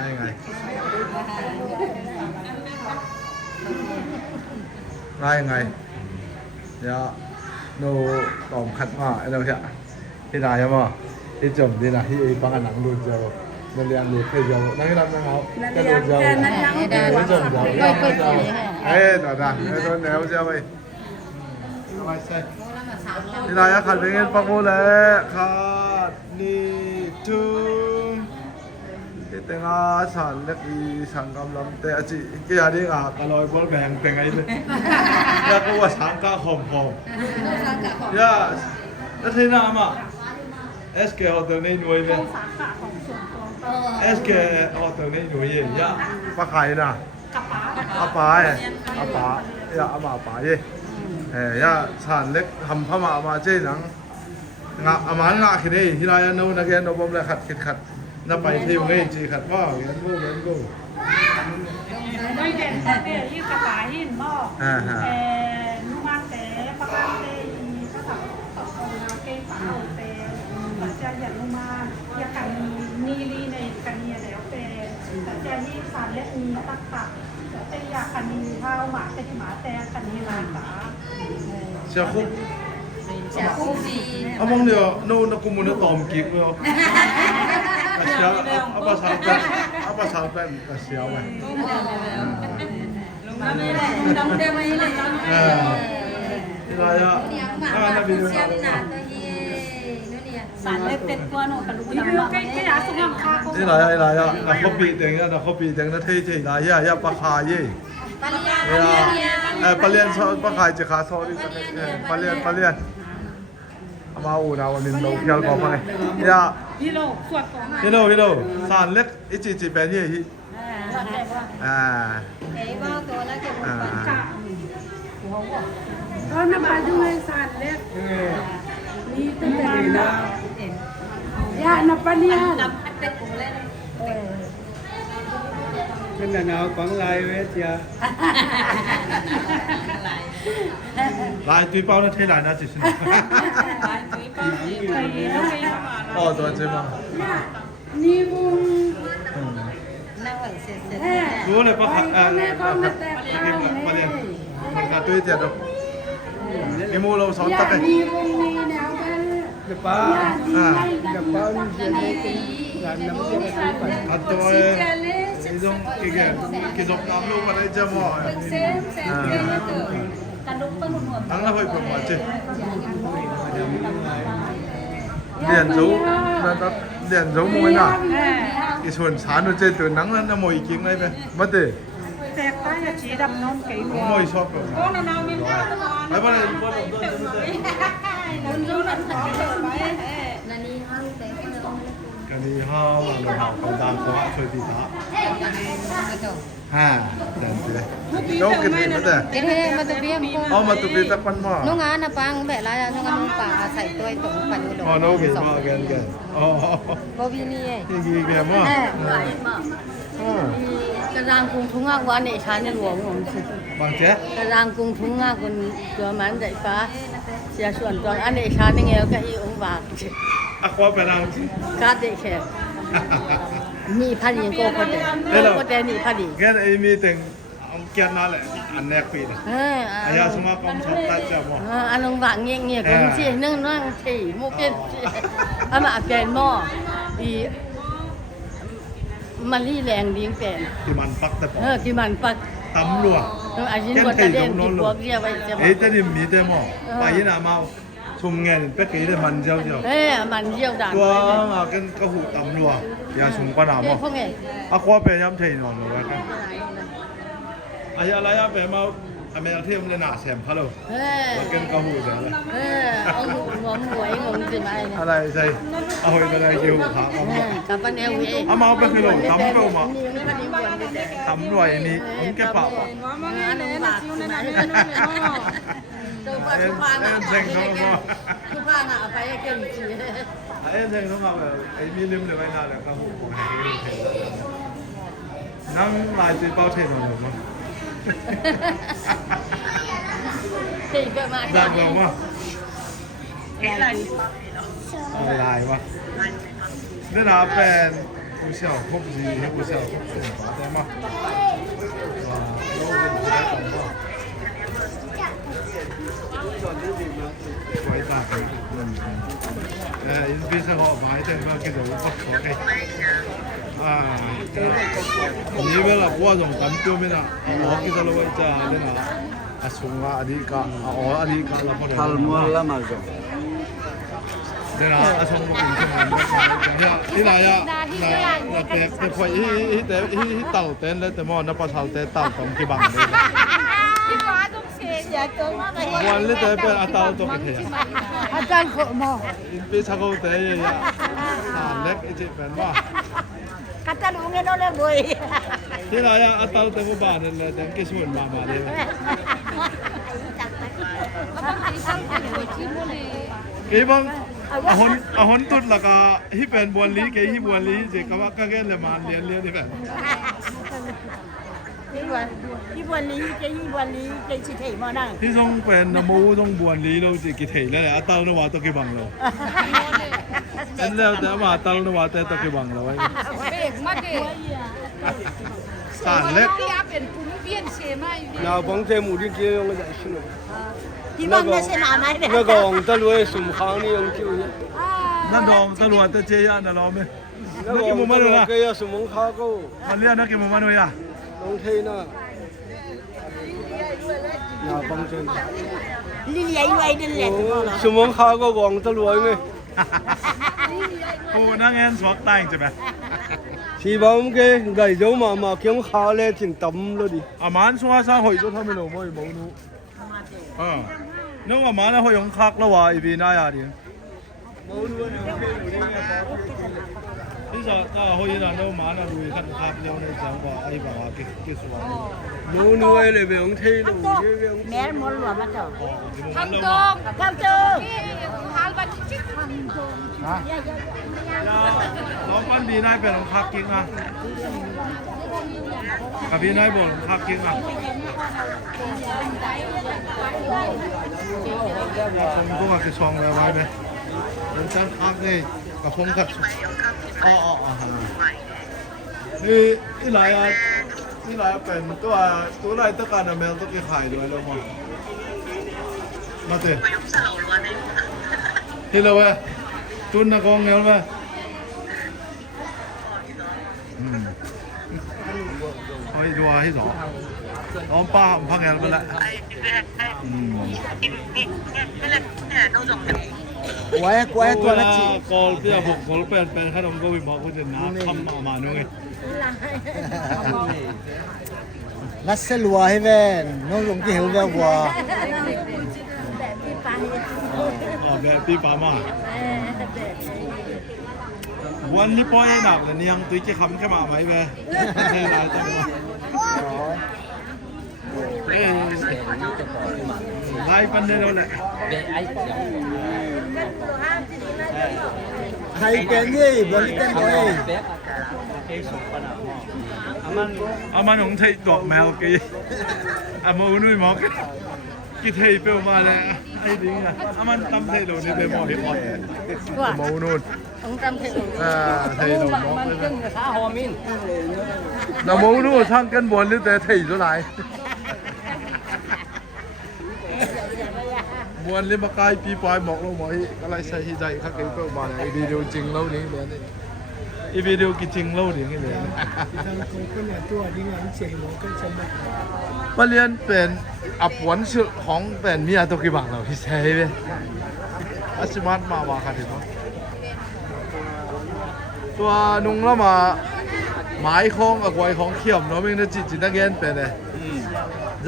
งไงอย่าโน่ตอมขัดมาไอ้เราเนี่ยที่ไหนยังมั้งที่จมที่ไหนที่ฟังกันหนังดูเจ้านั่นเรียนดูเคยเจ้านั่งที่นั่งนะครับก็ดูเจ้าไม่จมเจ้าต่อได้ไอ้ตัวแนวเจ้าไปไปใส่ที่ไหนขัดเป็นเงินปักโมเลยขัดนี่จุ่มที่แต่งอาสารเล็กอีสังกำลำแต่จีกี่อะไรอ่ะกะลอยบอลแบ่งแต่งไงเลยแล้วก็ว่าสังกะหอมย่าแล้วที่น้ำอ่ะ SK ออเตอร์ในหน่วยไหม เข้าสาขาของส่วนตัว SK ออเตอร์ในหน่วยยะปะไข่น่ะ กับป๋า อาป๋าอาป๋าอย่าอามาป๋าเย่อย่าสานเล็กทำพม่ามาเจ๊หนังงะอามันงะขี้นี่ที่ไรโน่นนักเรียนโนบมเลยขัดน่าไปที่มึงเองจีขัดว่าเรียนกู ไม่เด่นเนี่ยยี่กับป๋าหินบอกนุ่มาแต่ประกันเตยก็ทำเอาเกงป๋าแต่ปัจจัยอย่างนุ่มาอยากกันมีลีในกันเนี่ยแล้วแต่ปัจจัยที่สารเล็กมีตักตักแต่อยากกันมีข้าวหมาแต่ที่หมาแต่กันมีลานป๋า เชียคุก Chả không gì อามึงเดี๋ยวโน่นกูมึงเนี่ยตอมกิ๊กเลยเชียวอาภาษาเป็นเชียวไป Đóng đêm ấy này đóng ที่ไรอ่ะน่าบิน xem là tôi hi nó nè sản lên tết qua nó cả lũ cái đá sung làm kha không ที่ไรอ่ะเขาปีเต็งอ่ะเขาปีเต็งนะที่ไรอ่ะปะคาเย่ ปะเลียนปะขายจะขาซอดิปะเลียนมาอูนะวันนี้เราเกี่ยวกับอะไรย่า พี่โลส่วนตัว พี่โลสารเล็กอีจีเป็นยี่ฮีcái bao tôi là cái một phần cả ก็น้ำปลาด้วยสารเล็กนี่ตั้งแต่นะย่าน้ำปลาเนี่ย đập tết cùng lên เป็นหนาวฝังลายเวที ลายตุ้ยเป้านั่นเท่าไหร่นะจิ๋วอ๋อตัวจริงมั้ง นี่บุ้ง năng phải sệt sệt รู้เลยปะขาย ก็มาแต่ข้าว ปะเลียน นี่ กับตุ้ยเจ็ดดอกมีมูเราสอนตักเลย นี่บุ้งนี่แนวกัน เดี๋ยวป้าเดี๋ยวป้าเดี๋ยวนี้ร้านน้ำจิ้มซีฟู้ด อันตัวนี่ต้องกินน้ำลูกอะไรจะหม้อ xem cái nó tưởng cả đúng con một nửa ทั้งนั้นเฮ้ยผมว่าจิเรียนรู้นะเรียนรู้มวยน่ะอีส่วนสารมันจะตัวหนังนั้นน่ะมวยกินได้ไหมมาเตะ แต่ป้าจะชี้ดำน้องไก่หัว มวยชอบแบบ โอ้นาวๆมีแค่ตะวัน ไอ้บ้าน con dấu lần khó rồi đấy là đi hăng tế con được กันดีห้าวมาเลยห้าวเขาดังเขาช่วยตีตา cái đầu เดินไปเลยโจ๊กกินไม่ได้ cái này mà tôi biết เอามาตุปีตะปันหม้อ nó ngã nó băng bẻ lại nó ngã bả sảy tôi tổng phần đồ อ๋อโน้กินมาแกนอ๋อ bao vi ni ấy ที่กี่แกหม้อ cái rang cùng thúng ngang qua này chán nên uống uống chứ บางแจ๊ cái rang cùng thúng ngang còn cửa mán dậy phá xe xuân toàn ăn này chán nên nghe cái uống bạc อะควาเป็นอะไร cát đấy kẹtมีพันยังโกคนเดียวโกเดียวนี่พันดี แกไอ้มีแต่งเกียรตินั่นแหละอันแรกปีนะอายาสมาคมชอบตัดจับหม้อ อันลงบางเงี้ยเงี้ยก็มีที่นึ่งนั่งที่มุกเก็ตอันมาแกนหม้ออีมันรีแรงดีแกน ที่มันปักตะปอ ที่มันปัก ตำรัว อาชีพก็จะเด่นที่พวกเรียกไว้จะ เอ้แต่นี่มีแต่หม้อไปยินอ่ะมาชุมเงินเป็กกี่ได้มันเจ้ามันเยี่ยวด่าน ตัวมากันกระหูตำรัวยาชุมกว่าหนาม พวกไง อะควาเป็นย้ำเทนอนเลยกันอายาอะไรอะเป็นมาอเมริกาที่มันหนาแสมพะโล้กันกระหูเดี๋ยวเลย เอาหัวหวยงงสิไหม อะไรใช่เอาไปอะไรคิวขาเอามา กับปันเอลวี เอามาเป็นกิโลตำเปล่ามาตำรวยนี่ผมแกเปล่า อันนั้นบาทใช่ไหมตัวปัจจุบันทุกบ้านอ่ะไปเก่งจี ไอ้เซ็งต้องมาแบบไอ้มีลืมเลยไว้นานแล้วครับผมนั่งลายจีเป้าเทนหรือมั้ง ตีก็มา ดังเรามั้งลายวะนี่นะเป็นผู้เชี่ยวพบจีให้ผู้เชี่ยวพบจีได้มั้งไว้ตากันอินพิเศษเขาไว้แต่มาคิดว่าเขาโอเคนี่เวลาว่าส่งตั้มตัวไม่น่ะอ๋อคิดว่าเราจะเนี่ยนะส่งว่าอดีตก็อ๋ออดีตก็เราพอได้ทัลมัวละมาจ้ะเนี่ยนะส่งมาเป็นชั่วโมงเนี่ยที่ไหนอ่ะแต่พอที่เต่าเต้นแล้วแต่มอนับประชาเต้เต่าต้องกี่บังเลย วันนี้แต่เป็นอาตาตัวเทีย อาจารย์ขอหมอ อินปีชาโกเตยอ่ะเล็กไอเจ็บเป็นว่า กัตตาลุงเนี่ยน้องเล่นบุย ที่ไหนอ่ะอัตตาเต็มบ้านนั่นแหละแต่กิชวนมาเลย กี่บังอาหอนตุดละก็ฮิเป็นบวนลีเกฮิบวนลีเจก็ว่าก็แค่ละมันเรียนนี่แบบ ยี่บวนลีเกยี่บวนลีเกชิเทมานั่ง ที่ต้องเป็นนโมต้องบวนลีเราจะกี่เทแล้วอัตตาโนวาตะกี้บังเราเป็นแล้วแต่ว่าอัตตาโนวาแต่ตะกี้บังเราไว้ เบรกมาเกย สารเล็ก ที่อาเป็นปุ่มเปลี่ยนเชมาอยู่ 那帮在母的给用个人去了。 ที่บ้านไม่ใช่หนาไหมเนี่ย 那个我们这里什么行的用就业， นั่นดองตำรวจตะเจียนะเราไหม 那 นัก 个 กินมุ 我 มมัน 们 เลยนะ 这个要什么卡够， มันเรียกนักกินมุมมันเลยอ่ะ 农村呢，那帮真， ลิเลียอยู่ไอ้เดินเล่นก็เหรอ 什么卡够往这里呢？ กูนั่งเงินสวกตั้งใช่ไหม 是吧？我们给来肉嘛，给我们下来挺淡了的。 อามันชัวร์ซาหอยจุดทำไมเราไม่มองนู้นึกว่ามันน่ะหอยยงคักแล้วว่าอีบีน่าอย่าดิที่จะถ้าหอยน่ะนึกมันน่ะดูขั้นคักแล้วในจังหวะไอ้บ่าวกิสวา 冇那个那边用车路，这边。 แม่หมดหลวมมาเถอะ ทำตรง ทำจู น้องปั้นบีนายเป็นของคักกิ้งอ่ะกับบีนายบอกคักกิ้งอ่ะผมก็ว่าจะชองไว้ไว้ไหมเป็นจังคักนี่กับผมคักอ๋อนี่หลายอ่ะนี่หลายเป็นตัวอะไรตะการอะแมวต้องกินไข่ด้วยแล้วมั้งมาเถอะที่เราเว้ยตุนนักกองเงี้ยเว้ยเฮ้ยดูอะไรที่สองน้องป้าพังเงี้ยไปละ乖ตัวละจี ก็เปียกก็เป็นขนมก็วิมบอกว่าจะน้ำคำมาหน่อย รัสลัวให้แว่นน้องลงที่เหวแวววัว แบบปีปามาวันนี้ป้อยหนักเลยนี่ยังตุ้ยจะคำแค่มาไหมเว้ยใช่ไรจังไล่ปันได้แล้วแหละ ใครเป็นยี่บริเต้นเลย อามันของไทยดอกแมวกี้อามาอุ้ยหมอกกี่ไทยเปรี้ยวมาเลยไอ้ดิ้งอ่ะอามันตำไทยโดนนี่เป็นหมอที่อ่อนมาอุ้ย ต้องจำเถอะ ไทยโดนหมอกเลยน้ำมาอุ้ยช่างกันบนหรือแต่ไทยเท่าไหร่บวนลิมากายปีปลายหมอกลงหมอที่อะไรใส่ที่ใจข้าเกี่ยวกับมาเลยวิดีโอจริงเล่านี้เลยนี่อีวิดีโอจริงเล่านี้เลยมาเรียนเป็นอับหวนชื่อของเป็นเมียตัวกี่บางเราที่ใช่ไหมอาชิมัตมาว่ากันดีมั้งตัวนุ่งแล้วมาหมายของกับไว้ของเขียมเนาะไม่ได้จิตนักเรียนเป็นเลย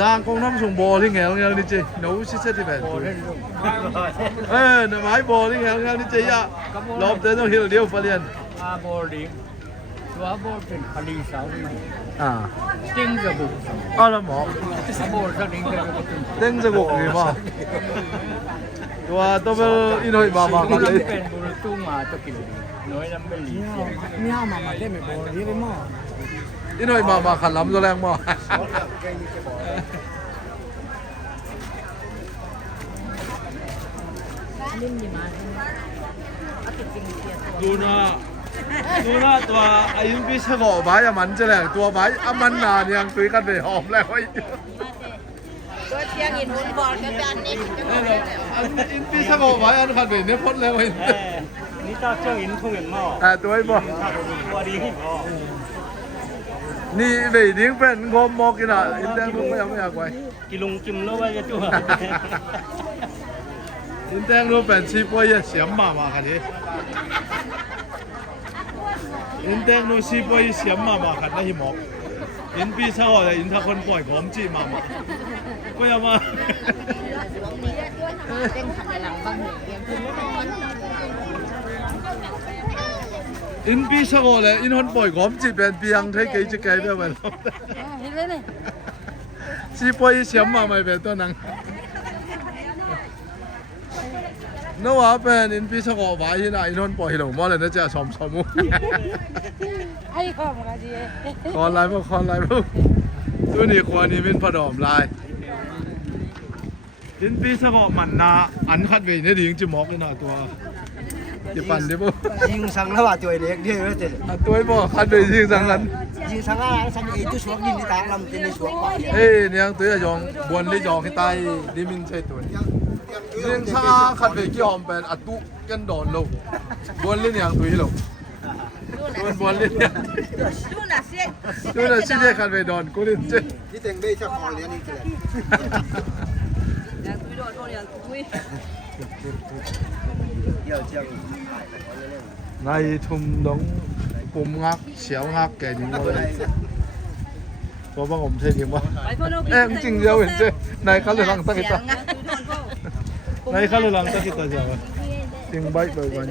ร่างของน้ำส่งบอลที่ไงเรานี่จีหนูชิดเส้นที่แบบหมายบอลที่ไงเรานี่จีอ่ะรอบเดินต้องเฮียเดียวไปเรียนบอลดิตัวบอลเป็นคดีสาวนี่จริงจะบุก อ้าวแล้วหมอบ อลจะดิ้งจะบุก เด้งจะบุกหรือเปล่าตัวตัวเป็นอินโดนีเซียมากันเลย เป็นบอลตู้มาตะกี้น้อยน้ำไม่หลี เนี่ยมาเล่นไม่บอลนี่เลยมั้ง อินโดนีเซียมาขันล้ำตัวแรงมากดูนะตัวอายุพี่ชะกอใบอะมันจะแหลกตัวใบอะมันนานยังคุยกันไปหอมแล้วไอ้ ตัวเชียงอินบุญบอลกับจานนี้ อินพี่ชะกอใบอันขันไปเนี่ยพ้นแล้วไอ้ นี่ตาเจ้าอินทุ่งเห็นมั้ง ตัวไอ้บอก ตัวดีมั้ง นี่ไปดิ้งเป็นงมมอกินอ่ะอินแดงลูกไม่อยากไว้ กิลุงกิมแล้วว่าจะตัว อินแดงลูกเป็นชีพวยเสียมมาค่ะทีอินแดงลูกชีพวยเสียมมาค่ะได้หิมอกอินพี่ชาวอะไรอินทักคนปล่อยของจีมาก็ยังมา เต้นขันหลังบางเหตุ in pi sa go le in hon poi gom chi ben piang thai ke chi kai be ba Hết lên này. chi poi siam ma mai be to nang no wa ben in pi sa go ba hi na in hon poi lo mo le na cha som som mu Ai không cái gì. คอนไลน์บ่คอนไลน์บ่ตัวนี้ควรนี่เป็นพะดอมลายin pi sa go man na an khat ve ne ding chi mok ni naตัวจะปั่นได้บ่ ยิงสังแล้วว่าจ่วยเด็กเด้อเด้ à tôi bỏ khăn về riêng rằng lần ยิงสังอะไรสังอีตุสวกดินในตางลำเต็นในสวกป่า ê nè tôi là dòng buồn lấy dòng cái tay đi mình chơi tuổi riêng xa khăn về kia hòm bèn à tụ chân đòn lâu buồn lên nhàng tuổi lâu buồn lên nhàng tôi là xin khăn về đòn cố lên chơi ที่เต็งเบ้จะคอเลี้ยงนี่คือ Nhà túi đồ thôi nhà túi. เดี๋ยวเจียง này thùng đống bùm ngắc xéo ngắc kẻ những người có băng ổng chơi điểm không em chừng dâu hiện chơi này khá là lăng tắc cái này khá là lăng tắc cái ta giờ tiếng bay bởi quanh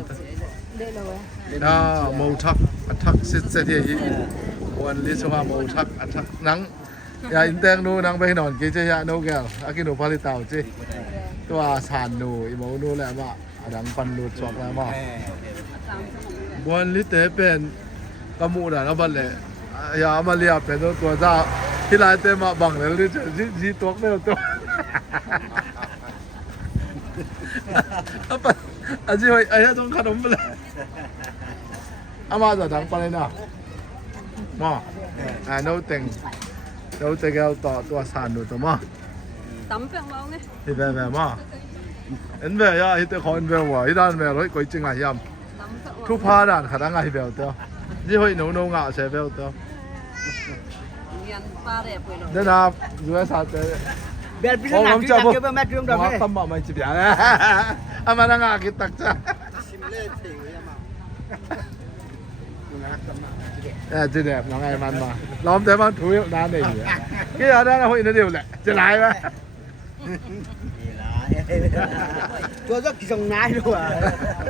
ta màu thắc sẽ thì quan lý số màu thắc nắng ya in teng nu nang bay nón kia chơi ya nô kẹo aki nô pali tàu chơiตัวสานนูอีโมนูแหละว่าดังปันรูดชอกแล้วว่าบวนลิเตเป็นกมูดานะบัดเลยอย่ามาเลียเป็นตัวจ้าที่ลายเตมาบังเลยลิจีตัวไม่เอาตัวอะปะอาจีไอ้ต้องขนมไปเลยอามาจะดังปันเลยนะมาโน้ตเต็งเราจะเอาต่อตัวสานนูตัวมาTắm phèo bao nghe. thì về mà anh về ya thì tôi còn về rồi đang về rồi coi chừng ngày yam Tắm phèo bao. thu pha đàn khả năng ngày về tiêu chỉ hơi nấu nấu ngạo sẽ về tiêu Nghiền pha đẹp rồi đó. nên là vừa sao thế เบียร์พิษณุที่ตักเก็บแม่เตรียมดอก mà เลย tâm bảo mày chỉ biết à mà đang ngạo cái tắc cha ชิมเล่ถิงเลยมา à chỉ đẹp nó ngày man mà lóm thế mà thú đàn này cái ở đây là hội nó đều lệ chỉ lái mà ตัวก็กี่ทรงนายด้วย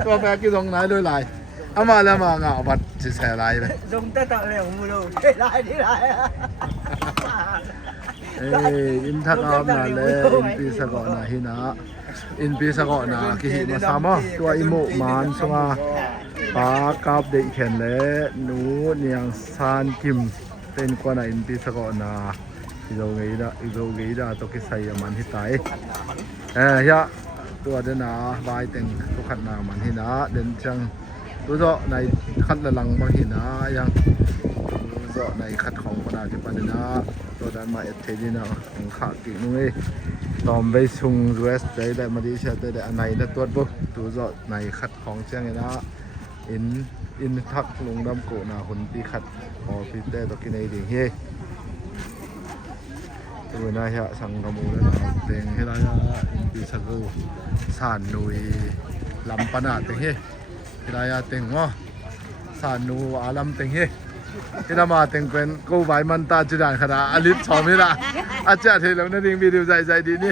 ตัวแม่กี่ตรงไหนด้วยลายเอามาแล้วมาngạo vật chỉ xẻ láiไป ทรงเตะต่อเลยของมือดูได้ที่ไร in thắc am na le in pi sa go na hi na in pi sa go na ki hi ma sama tua i mo man sunga pa kap de khen le nu niang san kim ten ko na in pi sa go na i zo ngei da to ki sai man hi tai ya tua de na vai teng to khat na man hi na den chang tu zo nai khat la lang bang hi na yang zo nai khat khong ko na ti pa naตัวด้านมาเอทเทน่าของขากินุ้ยตอมไปซุงรูเอสได้มาดีเช่ได้อันไหนนะตัวบุ๊ตัวจอดในขัดของเชียงนะอินทักลงดำโกนาหุ่นปีขัดพอพิเตตกินไอเดียเฮ้ตัวน่าจะสังกมูแล้วนะเต็งให้ได้ปีสักสานนุยลำปนาเต็งเฮ้ให้ได้เต็งว่าสานนูอาลัมเต็งเฮ้kita mah tengken kau bai manta jidan khara alit chomila acha thelo na ding video jai di ni